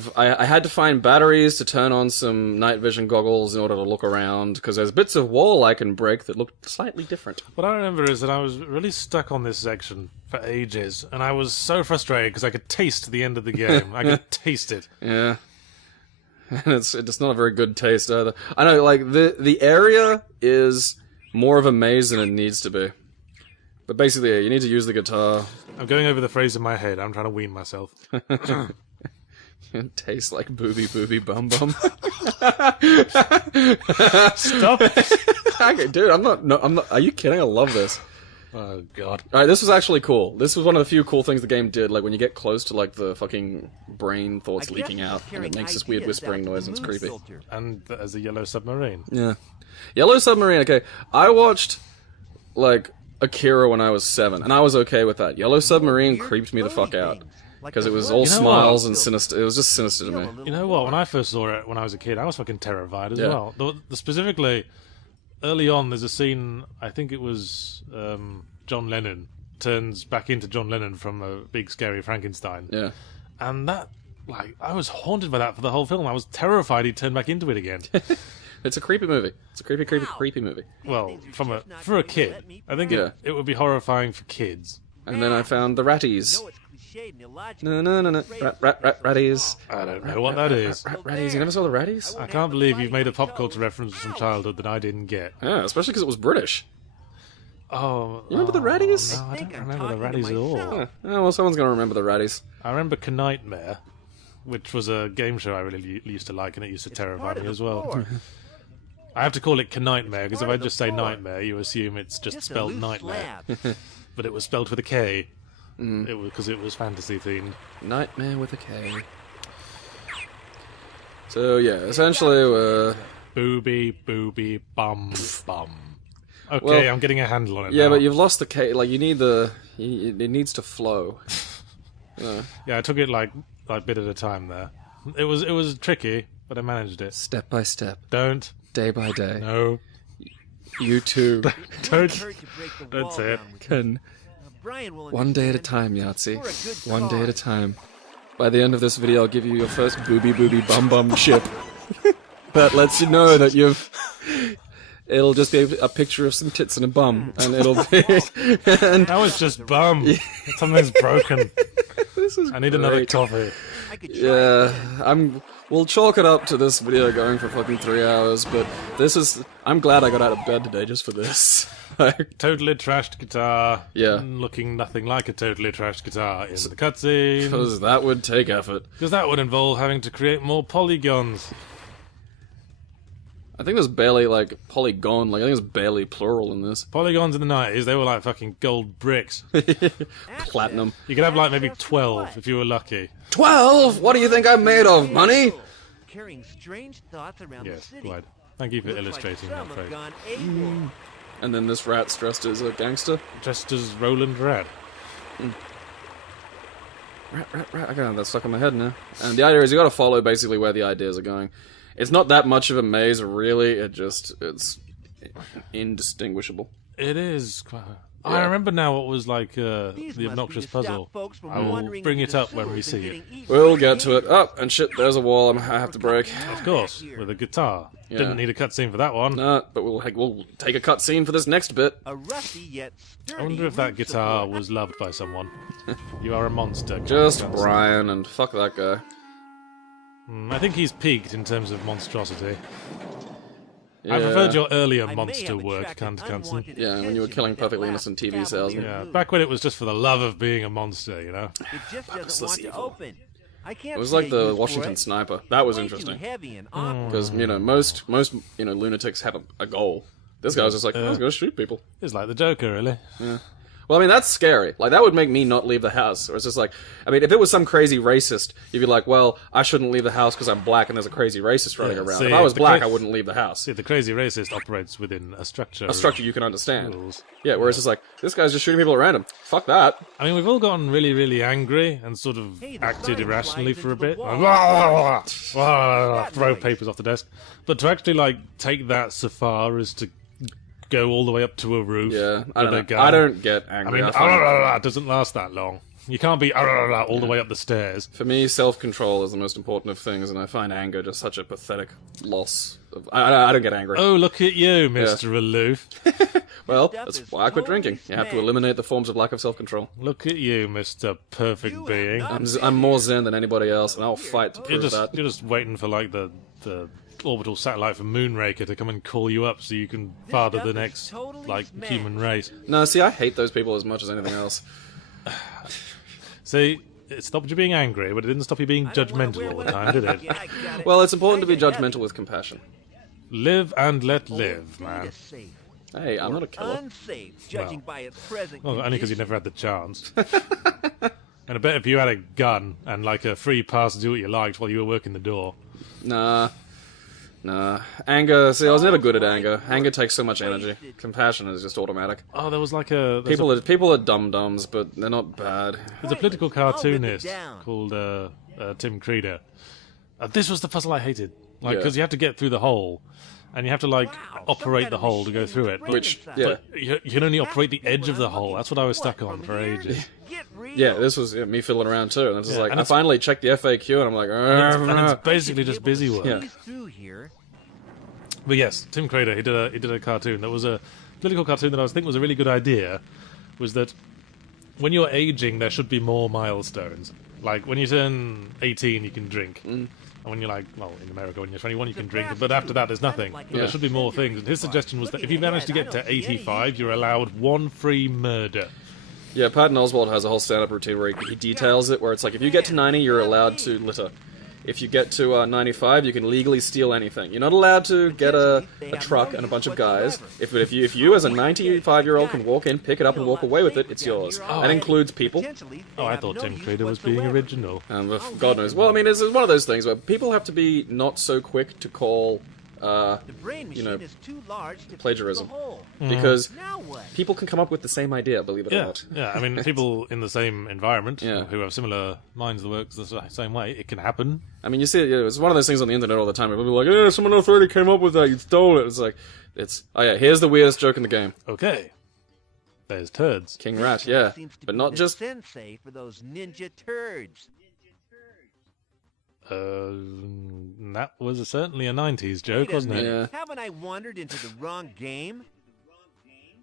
had to find batteries to turn on some night vision goggles in order to look around, because there's bits of wall I can break that look slightly different. What I remember is that I was really stuck on this section for ages, and I was so frustrated because I could taste the end of the game. I could taste it. Yeah, and it's not a very good taste either. I know, like the area is more of a maze than it needs to be, but basically yeah, you need to use the guitar. I'm going over the phrase in my head. I'm trying to wean myself. It tastes like booby bum bum. Stop. Okay, dude, I'm not. Are you kidding? I love this. Oh, God. Alright, this was actually cool. This was one of the few cool things the game did, like when you get close to like the fucking brain thoughts leaking out, and it makes this weird whispering noise and it's creepy. And as a yellow submarine. Yeah. Yellow Submarine, okay. I watched, like, Akira when I was 7, and I was okay with that. Yellow Submarine creeped me the fuck out. Because it was all You know smiles and sinister. It was just sinister to me. You know what? When I first saw it when I was a kid, I was fucking terrified as Yeah. well. Specifically, early on, there's a scene, I think it was John Lennon turns back into John Lennon from a big scary Frankenstein. Yeah. And that, like, I was haunted by that for the whole film. I was terrified he'd turn back into it again. It's a creepy movie. It's a creepy movie. Well, for a kid, I think Yeah. it would be horrifying for kids. And then I found the ratties. No, it's cliched and illogical. No. Ratties. I don't know what that is. Ratties. You never saw the ratties? I can't believe you've made a pop culture reference from childhood that I didn't get. Yeah, especially because it was British. Oh, You remember the ratties? No, I think don't I'm remember the talking to ratties at all. myself. Yeah. Oh, well, someone's gonna remember the ratties. I remember Knightmare, which was a game show I really used to like, and it used to terrify Part of me the as well. floor. I have to call it Knightmare because if part I of the just say floor. nightmare, you assume it's just Just a spelled loose nightmare, slab. but it was spelled with a K. Because it was fantasy themed. Nightmare with a K. So yeah, essentially, Booby, bum. Okay, Well, I'm getting a handle on it yeah, now. but you've lost the K. Like you need it needs to flow. Yeah, I took it like bit at a time there. It was tricky, but I managed it. Step by step, Don't. day by day. No. You too Don't. Hurt to break the That's wall it. down with can you. Brian will one day at a understand. time, Yahtzee. For a good One day at a cause. time. By the end of this video, I'll give you your first booby bum chip. That lets you know that you've. It'll just be a picture of some tits and a bum, and it'll be. And That was just bum. Something's broken. this is I need another great. coffee. I could try Yeah, we'll chalk it up to this video going for fucking 3 hours, but I'm glad I got out of bed today just for this. Like, Totally trashed guitar. Yeah. Looking nothing like a totally trashed guitar in the cutscene. because that would take effort. Because that would involve having to create more polygons. I think there's barely, like, polygon, like, I think there's barely plural in this. Polygons in the 90s, they were like fucking gold bricks. Platinum. You could have like maybe 12 if you were lucky. 12? What do you think I'm made of, money? carrying strange thoughts around the Yes, city. glad. Thank you for Looks illustrating like some that have phrase. gone AWOL. And then this rat's dressed as a gangster. Just as Roland Rad. Rat. I got that stuck in my head now. And the idea is you gotta follow basically where the ideas are going. It's not that much of a maze, really. It's indistinguishable. It is. I remember now what was like These the must be obnoxious to stop puzzle. folks from I will wandering bring into it the up when we sewers and see it. getting eaten We'll by get to it. aliens. Oh, and shit, there's a wall I have to break. Of course, with a guitar. Yeah. Didn't need a cutscene for that one. Nah, but we'll take a cutscene for this next bit. A rusty yet sturdy I wonder if that root guitar support. was loved by someone. You are a monster. Just Knutson. Brian, and fuck that guy. I think he's peaked in terms of monstrosity. I Yeah. preferred your earlier I may monster have work, attracted Knutson. unwanted Yeah, when you were attention killing with that perfectly last innocent TV cavalier salesman. Yeah, move. back when it was just for the love of being a monster, you know? It just doesn't want to evil. open. I can't It was like see a the use for Washington it. Sniper. That was Way too interesting. heavy and awkward. Because, most lunatics have a goal. This guy was just like, I was going to shoot people. It's like the Joker, really. Well, I mean, that's scary. Like, that would make me not leave the house. Or it's just like, I mean, if it was some crazy racist, you'd be like, well, I shouldn't leave the house because I'm black and there's a crazy racist running around. See, if I was the black, I wouldn't leave the house. See, the crazy racist operates within a structure. A structure you can understand. Rules. Yeah, whereas it's like, this guy's just shooting people at random. Fuck that. I mean, we've all gotten really, really angry and sort of acted irrationally for a bit. Throw papers off the desk. But to actually, like, take that so far as to go all the way up to a roof. Yeah, I with a don't know. gun. I don't get I angry. mean, it doesn't last that long. You can't be all the way up the stairs. For me, self-control is the most important of things, and I find anger just such a pathetic loss. I don't get angry. Oh, look at you, Mr. Aloof. Well, that's why I quit drinking. You have to eliminate the forms of lack of self-control. Look at you, Mr. Perfect Being. I'm more zen than anybody else, and I'll fight to prove that. You're just waiting for, like, the orbital satellite from Moonraker to come and call you up so you can father the next, like, human race. No, see, I hate those people as much as anything else. See, it stopped you being angry, but it didn't stop you being judgmental all the time, did it? Well, it's important to be judgmental with compassion. Live and let live, man. Hey, I'm not a killer. Unsafe, judging by its present Well, only because you never had the chance. And I bet if you had a gun and, like, a free pass to do what you liked while you were working the door. Nah. Anger, see, I was never good at anger. Anger takes so much energy. Compassion is just automatic. Oh, there was like a... People are dum-dums, but they're not bad. There's a political cartoonist called Tim Creeder. This was the puzzle I hated. Like, because you have to get through the hole, and you have to, like, operate the hole to go through it. But you can only operate the edge of the hole. That's what I was stuck on for ages. Yeah, this was me fiddling around too, and it's just like, I finally checked the FAQ, and I'm like, and it's basically just busy work. Yeah. But yes, Tim Creeder, he did a cartoon. That was a political cartoon that I was thinking was a really good idea, was that when you're aging, there should be more milestones. Like, when you turn 18, you can drink. And when you're like, well, in America, when you're 21, you can drink. But after that, there's nothing. But there should be more things. And his suggestion was that if you manage to get to 85, you're allowed one free murder. Yeah, Patton Oswalt has a whole stand-up routine where he details it, where it's like, if you get to 90, you're allowed to litter. If you get to 95, you can legally steal anything. You're not allowed to get a truck and a bunch of guys. If you as a 95-year-old can walk in, pick it up, and walk away with it, it's yours. That includes people. Oh, I thought Tim Creeder was being original. God knows. Well, I mean, it's one of those things where people have to be not so quick to call, plagiarism. Because people can come up with the same idea, believe it or not. Yeah, I mean, people in the same environment who have similar minds that work the same way, it can happen. I mean, you see, it's one of those things on the internet all the time where people are like, "Yeah, someone else already came up with that, you stole it." It's like, oh yeah, here's the weirdest joke in the game. Okay. There's turds. King Rat, yeah. But not just... sensei for those ninja turds. That was certainly a 90s joke, wasn't it? Yeah. Haven't I wandered into the wrong game?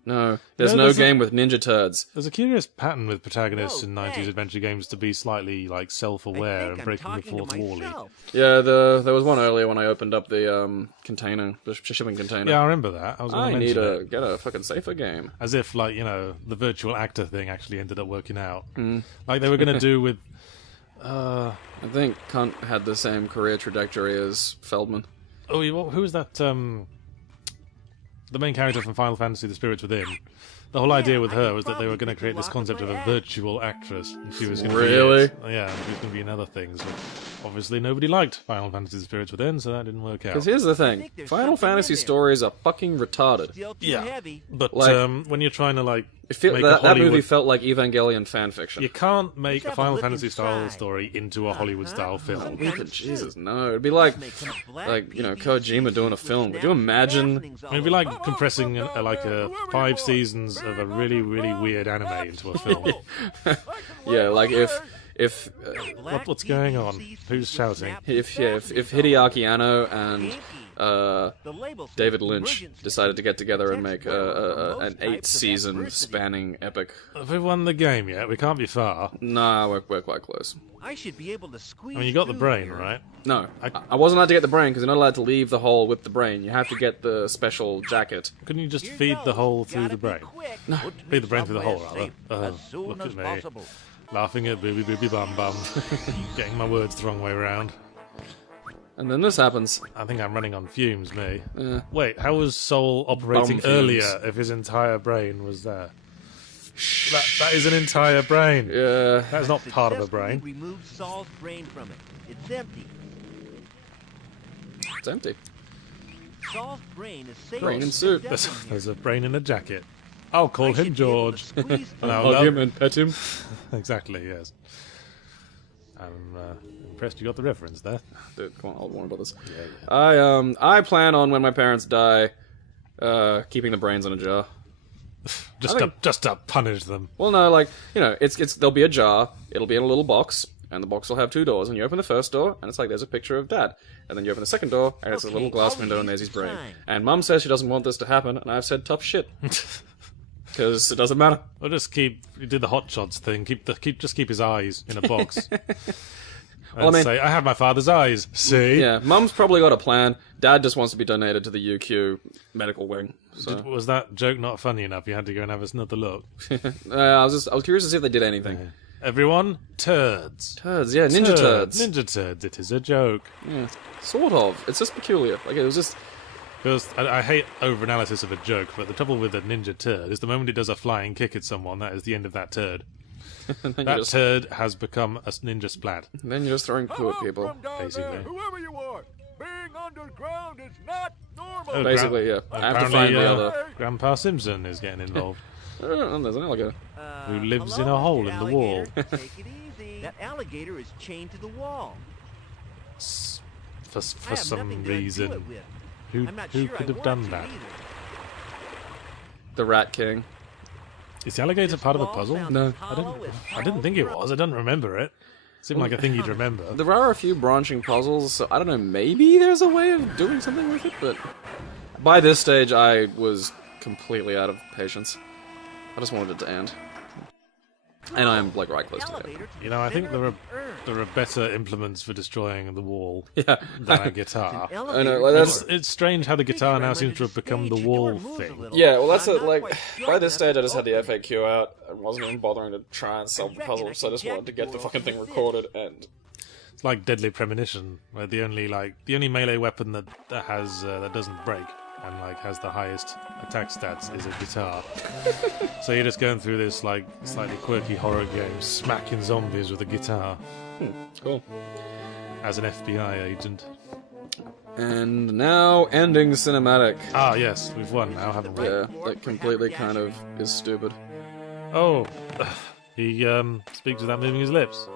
No, there's no game with ninja turds. There's a curious pattern with protagonists in 90s adventure games to be slightly, like, self-aware and breaking the fourth wall. Yeah, there was one earlier when I opened up the container, the shipping container. Yeah, I remember that. I need to get a fucking safer game. As if, like, you know, the virtual actor thing actually ended up working out. Like they were going to do with... I think Cunt had the same career trajectory as Feldman. Oh, who was that? The main character from Final Fantasy: The Spirits Within. The whole idea with her was that they were going to create this concept of a virtual actress, and she was going to really, she was going to be in other things. But obviously, nobody liked Final Fantasy: The Spirits Within, so that didn't work out. Because here's the thing: Final Fantasy stories are fucking retarded. Yeah, but like, when you're trying to like. That movie felt like Evangelion fanfiction. You can't make a Final Fantasy style story into a Hollywood style film. Jesus, no. It'd be like you know, Kojima doing a film. Could you imagine? It'd be like compressing like 5 seasons of a really, really weird anime into a film. Yeah, like if what's going on? Who's shouting? If Hideaki Anno and David Lynch decided to get together and make an 8-season spanning epic. Have we won the game yet? We can't be far. Nah, we're quite close. I should be able to squeeze. I mean, you got the brain, right? No, I wasn't allowed to get the brain because you're not allowed to leave the hole with the brain. You have to get the special jacket. Couldn't you just feed the hole through the brain? No, feed the brain through the hole, rather. Look at me, laughing at booby booby bum bum, getting my words the wrong way around. And then this happens. I think I'm running on fumes, me. Wait, how was Soul operating earlier if his entire brain was there? That is an entire brain. Yeah. That's not part of a Successfully brain. removed Saul's brain from it. It's empty. It's empty. Saul's brain is safe. Brain in suit. There's a brain in a jacket. I'll call him George. And I'll Hug love him and pet him. Exactly, yes. I'm impressed you got the reference there. Dude, come on, I'll warn about this. I plan on when my parents die, keeping the brains in a jar. Just to punish them. Well, no, like, you know, it's there'll be a jar, it'll be in a little box, and the box will have 2 doors, and you open the first door, and it's like, there's a picture of Dad. And then you open the second door, and it's a little glass window, and there's his brain. And Mum says she doesn't want this to happen, and I've said tough shit. Because it doesn't matter. Or just do the hot shots thing. Just keep his eyes in a box. Well, I mean, say, I have my father's eyes. See? Yeah, Mum's probably got a plan. Dad just wants to be donated to the UQ medical wing. So. Was that joke not funny enough? You had to go and have another look. I was curious to see if they did anything. Yeah. Everyone, turds. Turds, yeah, ninja turds. Ninja turds. It is a joke. Yeah, sort of. It's just peculiar. Like, it was just... Because I hate over-analysis of a joke, but the trouble with a ninja turd is the moment it does a flying kick at someone, that is the end of that turd. That turd has become a ninja splat. Then you're just throwing poo at people. From down basically. there, whoever you are, being underground is not normal. Oh, Basically, yeah. I have to find the other... Grandpa Simpson is getting involved. Oh, there's an alligator. Who lives in a hello, hole Mr. in the wall. Alligator. Take it easy. That alligator is chained to the wall. For I have some nothing to undo reason. it with. Who I'm not could sure I have want done to that? either. The Rat King. Is the alligator This part of a wall puzzle? sounds No. hollow as I didn't think it was. I don't remember it. Seemed like a thing you'd remember. There are a few branching puzzles, so I don't know, maybe there's a way of doing something with it, but... By this stage, I was completely out of patience. I just wanted it to end. And I'm, like, right close to it. Elevator to You know, I think center there of are the earth. better implements for destroying the wall Yeah. than a guitar. I know, Elevator like, to that's- the It's strange how the guitar now Figure I seems to have might become the stage. wall Door moves a thing. little. Yeah, well, that's I'm it, not like, quite by sure this enough stage I to just had the open it. FAQ out. I wasn't even bothering to try and solve the reckon I puzzle, so I can just wanted to jack get the doors fucking thing with this. recorded, and... It's like Deadly Premonition, where the only melee weapon that has that doesn't break and like has the highest attack stats is a guitar. So you're just going through this like slightly quirky horror game, smacking zombies with a guitar Cool. as an FBI agent. And now, ending cinematic. Ah, yes, we've won now, haven't we? Yeah, that completely kind of is stupid. Oh, he speaks without moving his lips,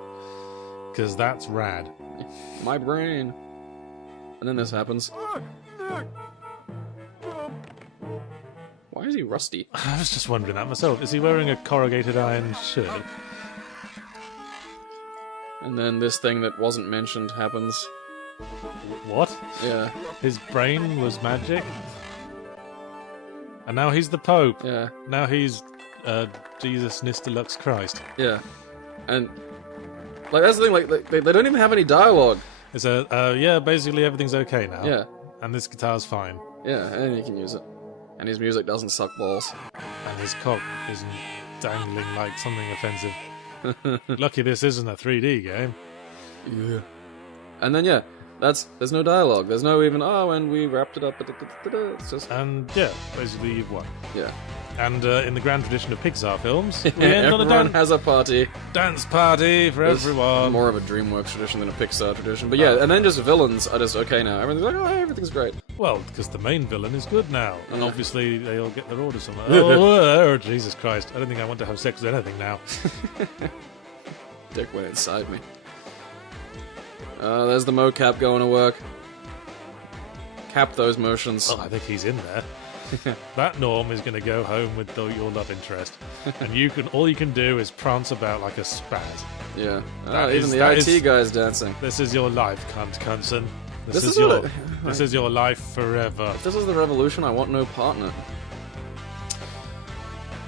because that's rad. My brain. And then this happens. Why is he rusty? I was just wondering that myself. Is he wearing a corrugated iron shirt? And then this thing that wasn't mentioned happens. What? Yeah, His brain was magic? And now he's the Pope. yeah, Now he's Jesus Nistelux Christ. yeah. And, like, that's the thing, like, they don't even have any dialogue. It's yeah, basically everything's okay now. Yeah, And this guitar's fine. yeah, and you can use it. And his music doesn't suck balls. And his cock isn't dangling like something offensive. Lucky this isn't a 3D game. Yeah. And then, yeah, there's no dialogue. There's no even, oh, and we wrapped it up. It's just, And yeah, basically you've won. yeah. And in the grand tradition of Pixar films, we end on a Everyone has a party. dance party for It's everyone. more of a DreamWorks tradition than a Pixar tradition. But yeah, and then just villains are just okay now. Everything's like, oh, everything's great. Well, because the main villain is good now, and obviously they all get their orders somewhere. Oh, Jesus Christ! I don't think I want to have sex with anything now. Dick went inside me. There's the mocap going to work. Cap those motions. Oh, I think he's in there. That Norm is going to go home with your love interest, and all you can do is prance about like a spaz. Yeah. That Even is- the that IT is- guy's dancing. This is your life, cunt, Cunson. This is your what this is your life forever. If this is the revolution, I want no partner.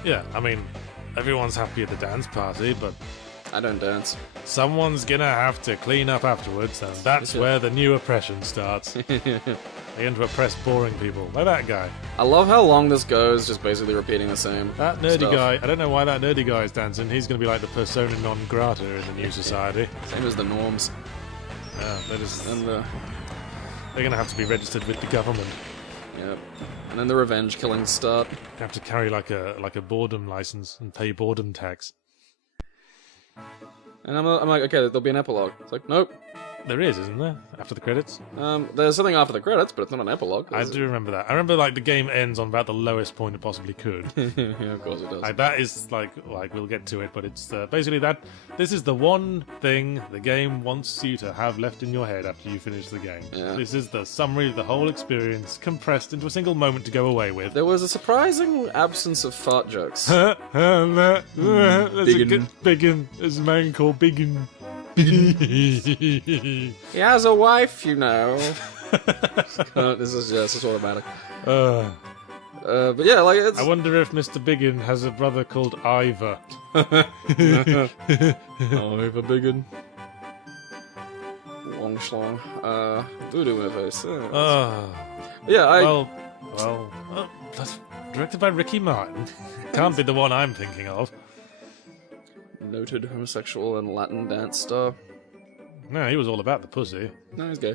Yeah, I mean, everyone's happy at the dance party, but I don't dance. someone's gonna have to clean up afterwards, and that's where the new oppression starts. They're going to oppress boring people, like that guy. I love how long this goes, just basically repeating the same That nerdy stuff. guy, I don't know why that nerdy guy is dancing. He's going to be like the persona non grata in the new society. Same as the norms. Yeah, they're And going to have to be registered with the government. Yep. And then the revenge killings start. You have to carry like a boredom license and pay boredom tax. And I'm like, okay, there'll be an epilogue. It's like, nope. There is, isn't there? After the credits? There's something after the credits, but it's not an epilogue. I do remember that. I remember like the game ends on about the lowest point it possibly could. Yeah, of course it does. Like that is like we'll get to it, but it's basically that this is the one thing the game wants you to have left in your head after you finish the game. Yeah. This is the summary of the whole experience compressed into a single moment to go away with. There was a surprising absence of fart jokes. There's Biggin. Biggin. There's a man called Biggin. He has a wife, you know. This is automatic. But yeah, like it's. I wonder if Mr. Biggin has a brother called Ivor. Ivor Biggin. Long schlong. Voodoo in the face. Yeah, That's directed by Ricky Martin. Can't be the one I'm thinking of. Noted homosexual and Latin dance star. No, he was all about the pussy. No, he's gay.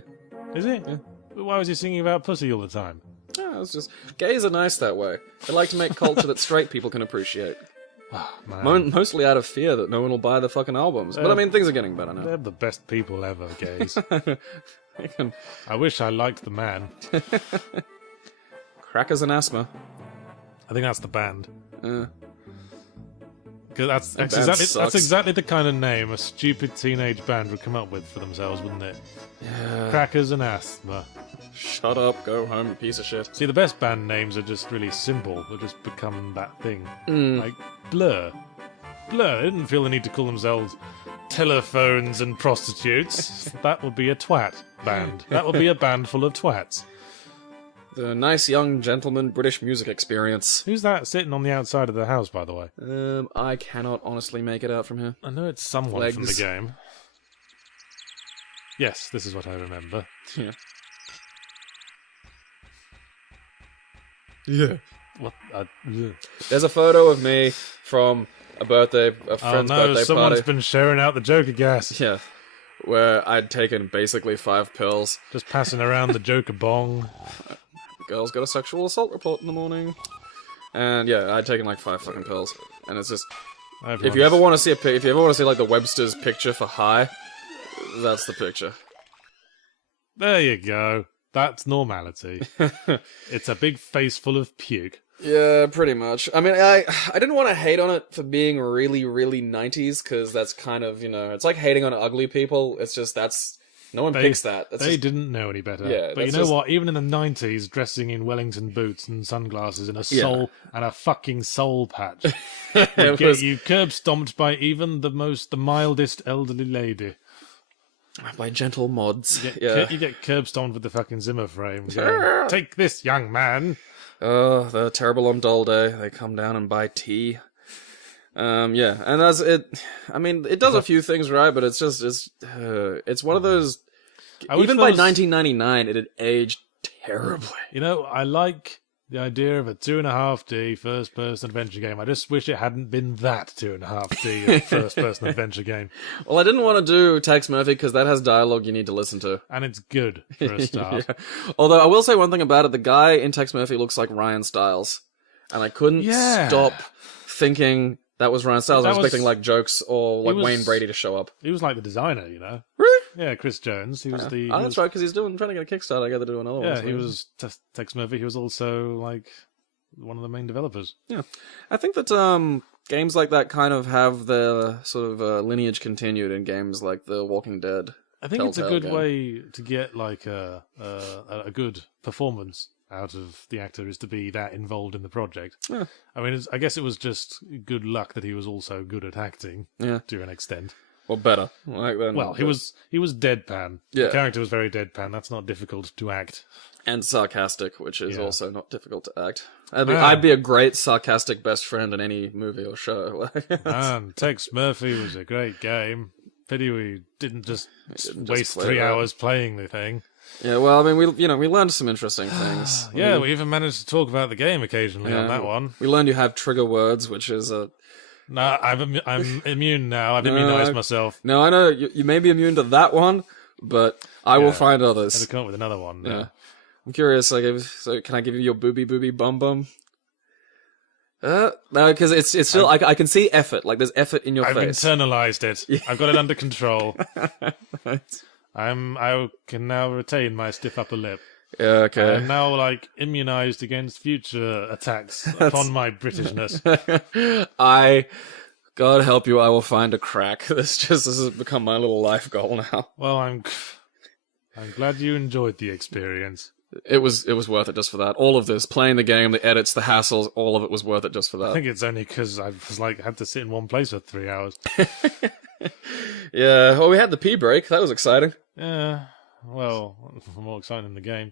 Is he? Yeah. But why was he singing about pussy all the time? Yeah, it's just gays are nice that way. They like to make culture that straight people can appreciate. Oh, man. Mostly out of fear that no one will buy the fucking albums. But I mean, things are getting better now. They're the best people ever, gays. They can... I wish I liked the man. Crackers and asthma. I think that's the band. Because that's That exactly, band that's sucks. exactly the kind of name a stupid teenage band would come up with for themselves, wouldn't it? Yeah. Crackers and asthma. Shut up, go home, you piece of shit. See, the best band names are just really simple. They'll just become that thing. Like Blur. Blur, they didn't feel the need to call themselves telephones and prostitutes. That would be a twat band. That would be a band full of twats. The nice young gentleman British music experience. Who's that sitting on the outside of the house, by the way? I cannot honestly make it out from here. I know it's someone from the Legs. game. Yes, this is what I remember. Yeah. Yeah. What? There's a photo of me from a friend's Oh no, birthday someone's party. been sharing out the Joker gas. Yeah. Where I'd taken basically 5 pills. Just passing around the Joker bong. Girls got a sexual assault report in the morning. And yeah, I'd taken like 5 fucking pills. And it's just... If you ever want to see like the Webster's picture for high, that's the picture. There you go. That's normality. It's a big face full of puke. Yeah, pretty much. I mean, I didn't want to hate on it for being really, really 90s, because that's kind of, you know, it's like hating on ugly people. It's just, no one picks that. That's They just, didn't know any better. Yeah, but you that's know just- what? Even in the 90s, dressing in Wellington boots and sunglasses and a soul and a fucking soul patch would it get was you curb stomped by even the mildest elderly lady. by gentle mods. You get curb stomped with the fucking Zimmer frame. Going, take this, young man. Oh, the terrible on dull day. They come down and buy tea. Yeah, and that's it. I mean, it does a few things right, but it's one of those. Even by 1999, it had aged terribly. You know, I like the idea of a 2.5D first-person adventure game. I just wish it hadn't been that 2.5D first-person adventure game. Well, I didn't want to do Tex Murphy because that has dialogue you need to listen to. And it's good, for a start. Yeah. Although, I will say one thing about it. The guy in Tex Murphy looks like Ryan Stiles. And I couldn't stop thinking that was Ryan Stiles. I was expecting, like, jokes or, like, Wayne Brady to show up. He was like the designer, you know? Really? Yeah, Chris Jones. He was the... Oh, that's right, because he's trying to get a Kickstarter. I got to do another one. Yeah, he was Tex Murphy. He was also, like, one of the main developers. Yeah. I think that games like that kind of have their sort of lineage continued in games like The Walking Dead. I think it's a Telltale good game. way to get, like, a good performance out of the actor is to be that involved in the project. Yeah. I mean, I guess it was just good luck that he was also good at acting to an extent. Well, better. Like then, Well, he was deadpan. Yeah. The character was very deadpan. That's not difficult to act. And sarcastic, which is also not difficult to act. Man. I'd be a great sarcastic best friend in any movie or show. Man, Tex Murphy was a great game. Pity we didn't just waste play 3 it hours playing the thing. Yeah, well, I mean, we learned some interesting things. Yeah, we even managed to talk about the game occasionally on that one. We learned you have trigger words, which is a... No, I'm immune now. I've immunized myself. No, I know you may be immune to that one, but I will find I had others. to come up with another one. Yeah. I'm curious. So can I give you your booby bum bum? No, because it's still. I can see effort. Like there's effort in your I've face. internalized it. Yeah. I've got it under control. Right. I can now retain my stiff upper lip. Yeah. Okay. I'm now like immunized against future attacks upon my Britishness. God help you, I will find a crack. This has become my little life goal now. Well, I'm glad you enjoyed the experience. It was worth it just for that. All of this, playing the game, the edits, the hassles, all of it was worth it just for that. I think it's only because I was like had to sit in one place for 3 hours. Yeah, well, we had the pee break. That was exciting. Yeah, well, more exciting in the game.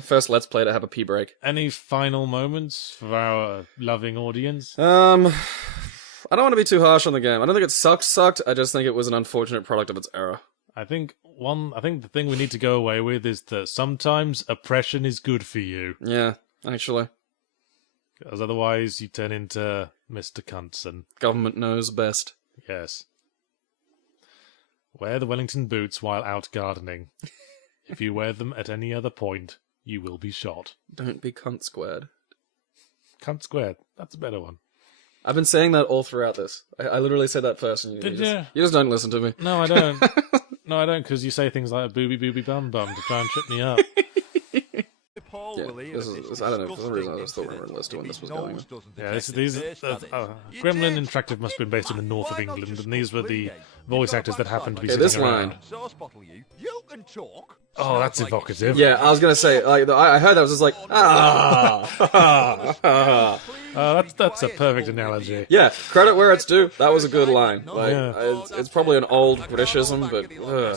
First Let's Play to have a pee break. Any final moments for our loving audience? I don't want to be too harsh on the game. I don't think it sucked. I just think it was an unfortunate product of its era. I think the thing we need to go away with is that sometimes oppression is good for you. Yeah, actually. Because otherwise you turn into Mr. Knutson. Government knows best. Yes. Wear the Wellington boots while out gardening. If you wear them at any other point, you will be shot. Don't be cunt squared. Cunt squared. That's a better one. I've been saying that all throughout this. I literally said that first, and Did you just don't listen to me. No, I don't. No, I don't, because you say things like booby bum bum to try and trip me up. Yeah, I don't know, for some reason I just thought we were in Leicester when this was going on. Yeah, Gremlin Interactive must have been based in the north of England, and these were the voice actors that happened to be sitting this around. line. You can talk. Oh, that's evocative. Yeah, I was gonna say, like, I heard that, I was just like, That's a perfect analogy. Yeah, credit where it's due. That was a good line. Like, Yeah. it's probably an old Britishism, but No,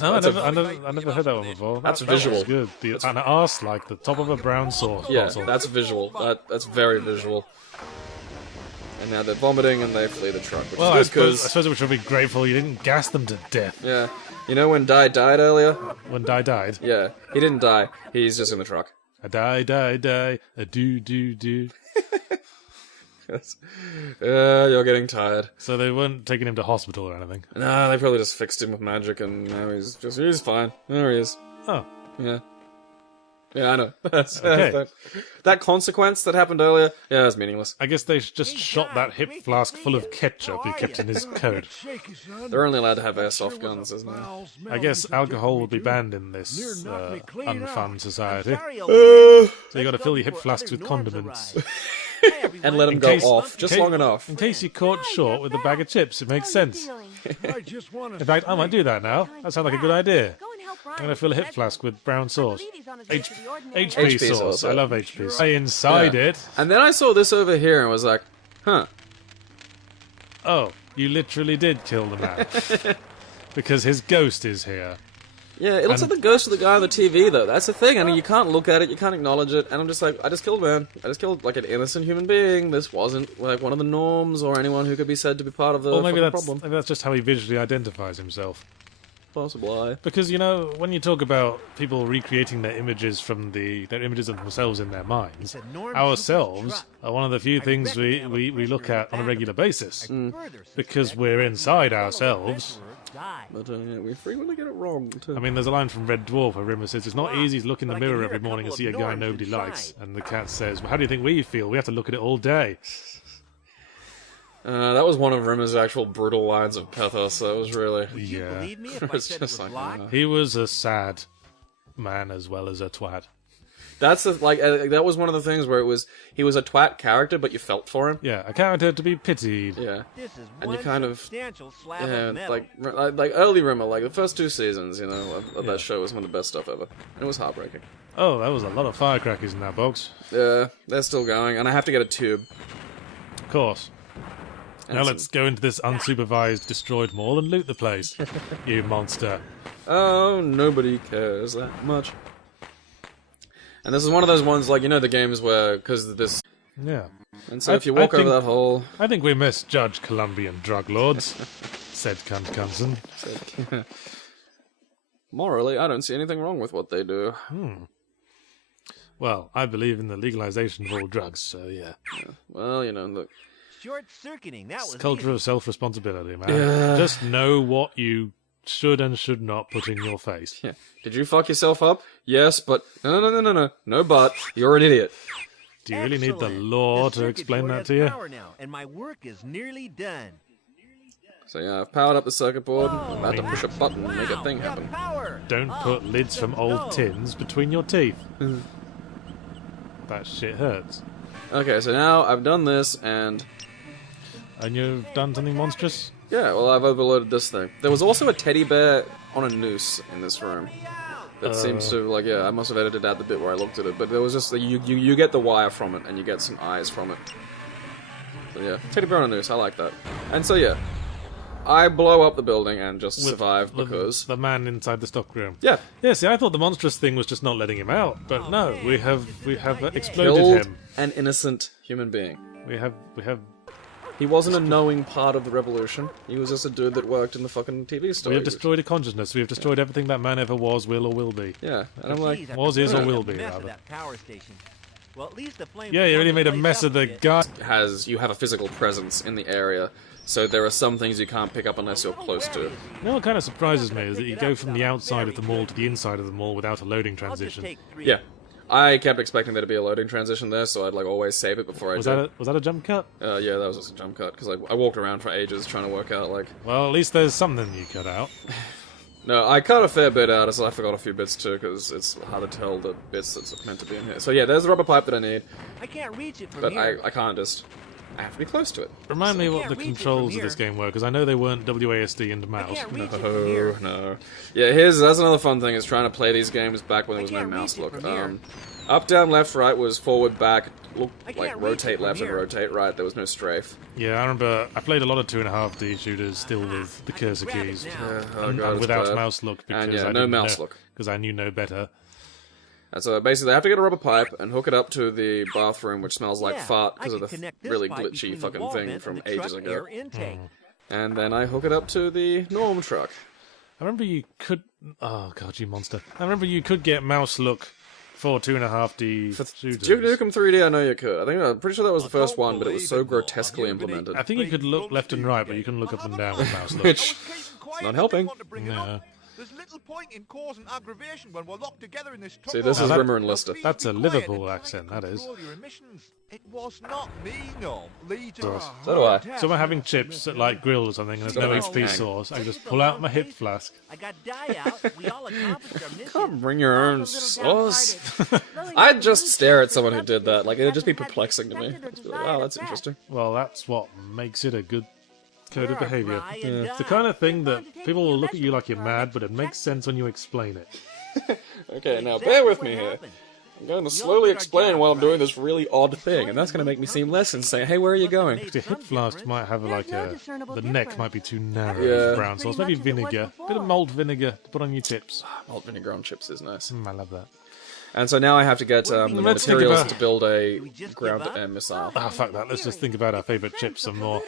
I never heard that one before. That's That visual. was good. An arse like the top of a brown sauce yeah, bottle. that's visual. That's very visual. And now they're vomiting and they flee the truck, which Well, I is good suppose we should be grateful you didn't gas them to death yeah, you know when Di died earlier? when Di died. Yeah, he didn't die. He's just in the truck. A die, a do. Yes. You're getting tired. So they weren't taking him to hospital or anything. No, they probably just fixed him with magic, and now he's fine. There he is. Oh, Yeah. Yeah, I know. Okay. That consequence that happened earlier, yeah, it's meaningless. I guess they just shot that hip flask full of ketchup he kept in his coat. They're only allowed to have airsoft guns, isn't it? I guess alcohol would be banned in this unfun society. Uh, So you got to fill your hip flasks with condiments. and let them go off, just long enough. In case you're caught short with a bag of chips, it makes sense. In fact, I might do that now. That sounds like a good idea. I'm going to fill a hip flask with brown sauce. HP sauce. I love HP sauce. Inside it. And then I saw this over here and was like, huh. Oh, you literally did kill the man. Because his ghost is here. Yeah, it looks like the ghost of the guy on the TV, though. That's the thing. I mean, you can't look at it, you can't acknowledge it. And I'm just like, I just killed a man. I just killed, like, an innocent human being. This wasn't, like, one of the norms or anyone who could be said to be part of the problem. Maybe that's just how he visually identifies himself. Possibly. Because, you know, when you talk about people recreating their images from their images of themselves in their minds, ourselves are one of the few things we look at on a regular basis. Because we're inside ourselves. But we frequently get it wrong, too. I mean, there's a line from Red Dwarf where Rimmer says, it's not easy to look in the mirror every morning and see a guy nobody likes. And the cat says, well, how do you think we feel? We have to look at it all day. That was one of Rimmer's actual brutal lines of pathos. That was really... Yeah. It's just like... He was a sad man as well as a twat. That's the, like, that was one of the things where he was a twat character, but you felt for him. Yeah, a character to be pitied. Yeah. This is And you one kind of... substantial slab Yeah, of metal. like early Rimmer, like the first 2 seasons, you know, of that show was one of the best stuff ever. And it was heartbreaking. Oh, that was a lot of firecrackers in that box. Yeah, they're still going, and I have to get a tube. Of course. And Now some- let's go into this unsupervised destroyed mall and loot the place. You monster. Oh, nobody cares that much. And this is one of those ones, like, you know, the games where, because this... Yeah. And so if you walk over that hole... I think we misjudge Colombian drug lords, said Knutson. Morally, I don't see anything wrong with what they do. Well, I believe in the legalization of all drugs, so yeah. Well, you know, look... Short-circuiting, that was It's culture easy. of self-responsibility, man. Yeah. Just know what you should and should not put in your face. Yeah. Did you fuck yourself up? Yes, but no, but you're an idiot. Do you really need the law to explain that to you? Now, and my work is nearly done. So yeah, I've powered up the circuit board. I'm about to push a button and make a thing happen. Don't put lids from old tins between your teeth. That shit hurts. Okay, so now I've done this, and you've done something monstrous? yeah, well, I've overloaded this thing. There was also a teddy bear on a noose in this room. That seems to, like, yeah, I must have edited out the bit where I looked at it, but there was just, you get the wire from it, and you get some eyes from it. So yeah, teddy bear on a noose, I like that. And so yeah, I blow up the building and just survive because... The man inside the stockroom. Yeah. Yeah, see, I thought the monstrous thing was just not letting him out, but no, we have exploded Killed him. an innocent human being. We have... He wasn't a knowing part of the revolution. He was just a dude that worked in the fucking TV store. We have destroyed a consciousness. We have destroyed everything that man ever was, will, or will be. Yeah, and I'm like... Was, is, or will be, rather. That power station. Well, at least the flame Yeah, you really made a mess of the guy. You have a physical presence in the area, so there are some things you can't pick up unless you're close to it. You know what kind of surprises me is that you go from the outside of the mall to the inside of the mall without a loading transition. Yeah. I kept expecting there to be a loading transition there, so I'd like always save it before I did. Was that a jump cut? Yeah, that was just a jump cut, because I walked around for ages trying to work out, like... Well, at least there's something you cut out. No, I cut a fair bit out, so I forgot a few bits too, because it's hard to tell the bits that's meant to be in here. So yeah, there's the rubber pipe that I need, I can't reach it from but here. I can't just... I have to be close to it. Remind me what the can't reach it controls from of this here. game were, because I know they weren't WASD and I mouse. can't reach it from here. No. Yeah, that's another fun thing, is trying to play these games back when there was no can't mouse reach it look. from here. Up, down, left, right was forward, back, look, I can't like reach rotate it from left and here. rotate right, there was no strafe. Yeah, I remember I played a lot of 2.5D shooters still with the cursor grab it keys. now. Oh god, And it's without bad. mouse look, because And yeah, I no didn't mouse know, look. because I knew no better. And so basically I have to get a rubber pipe and hook it up to the bathroom, which smells like Yeah, fart I because of can the connect this really pipe glitchy between the fucking wall thing vent from and the ages truck ago. air intake. And then I hook it up to the norm truck. I remember you could... Oh god, you monster. I remember you could get mouse look for 2.5D shooters. Duke Nukem 3D, I know you could. I'm pretty sure that was the first one, but it was so grotesquely implemented. I think you could look left and right, but you couldn't look up and down with mouse look. Which, not helping. No. There's little point in causing aggravation when we're locked together in this tunnel. See, this Now is that- Rimmer and Lister. That's a Liverpool accent, that is. It was not me, no. Leader. So do I. So we're having chips at like grill or something, and there's no HP sauce. I can just pull out my hip flask. I got dye out. We all accomplished our mission. Can't bring your own sauce. I'd just stare at someone who did that. Like, it'd just be perplexing to me. I'd just be like, wow, that's interesting. Well, that's what makes it a good code of behaviour. It's the kind of thing that people will look at you like you're mad, but it makes sense when you explain it. Okay, now bear with me here. I'm going to slowly explain while I'm doing this really odd thing, and that's going to make me seem less insane. Hey, where are you going? Your hip flask might have like the neck might be too narrow Yeah. with brown sauce. Maybe vinegar. Bit of malt vinegar to put on your chips. Malt vinegar on chips is nice. I love that. And so now I have to get the Let's think materials about- to build a ground-to-air missile. Ah, fuck that. Let's just think about our favourite chips some more.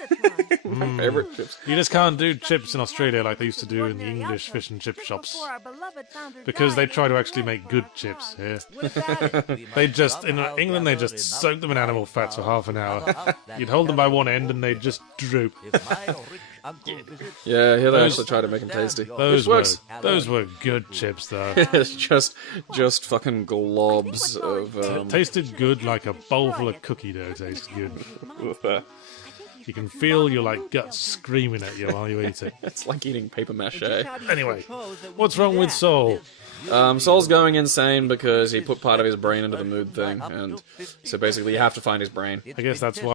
My favorite chips. You just can't do chips in Australia like they used to do in the English fish and chip shops. Because they try to actually make good chips here. They just, in England, they just soak them in animal fats for half an hour. You'd hold them by one end and they'd just droop. Yeah, here they actually try to make them tasty. Those Which were works. good chips, though. It's just fucking globs of, Tasted good like a bowl full of cookie dough tastes good. You can feel your like guts screaming at you while you eat it. it's like eating paper mache. Anyway, what's wrong with Soul? Saul's going insane because he put part of his brain into the mood thing, and so basically you have to find his brain. I guess that's why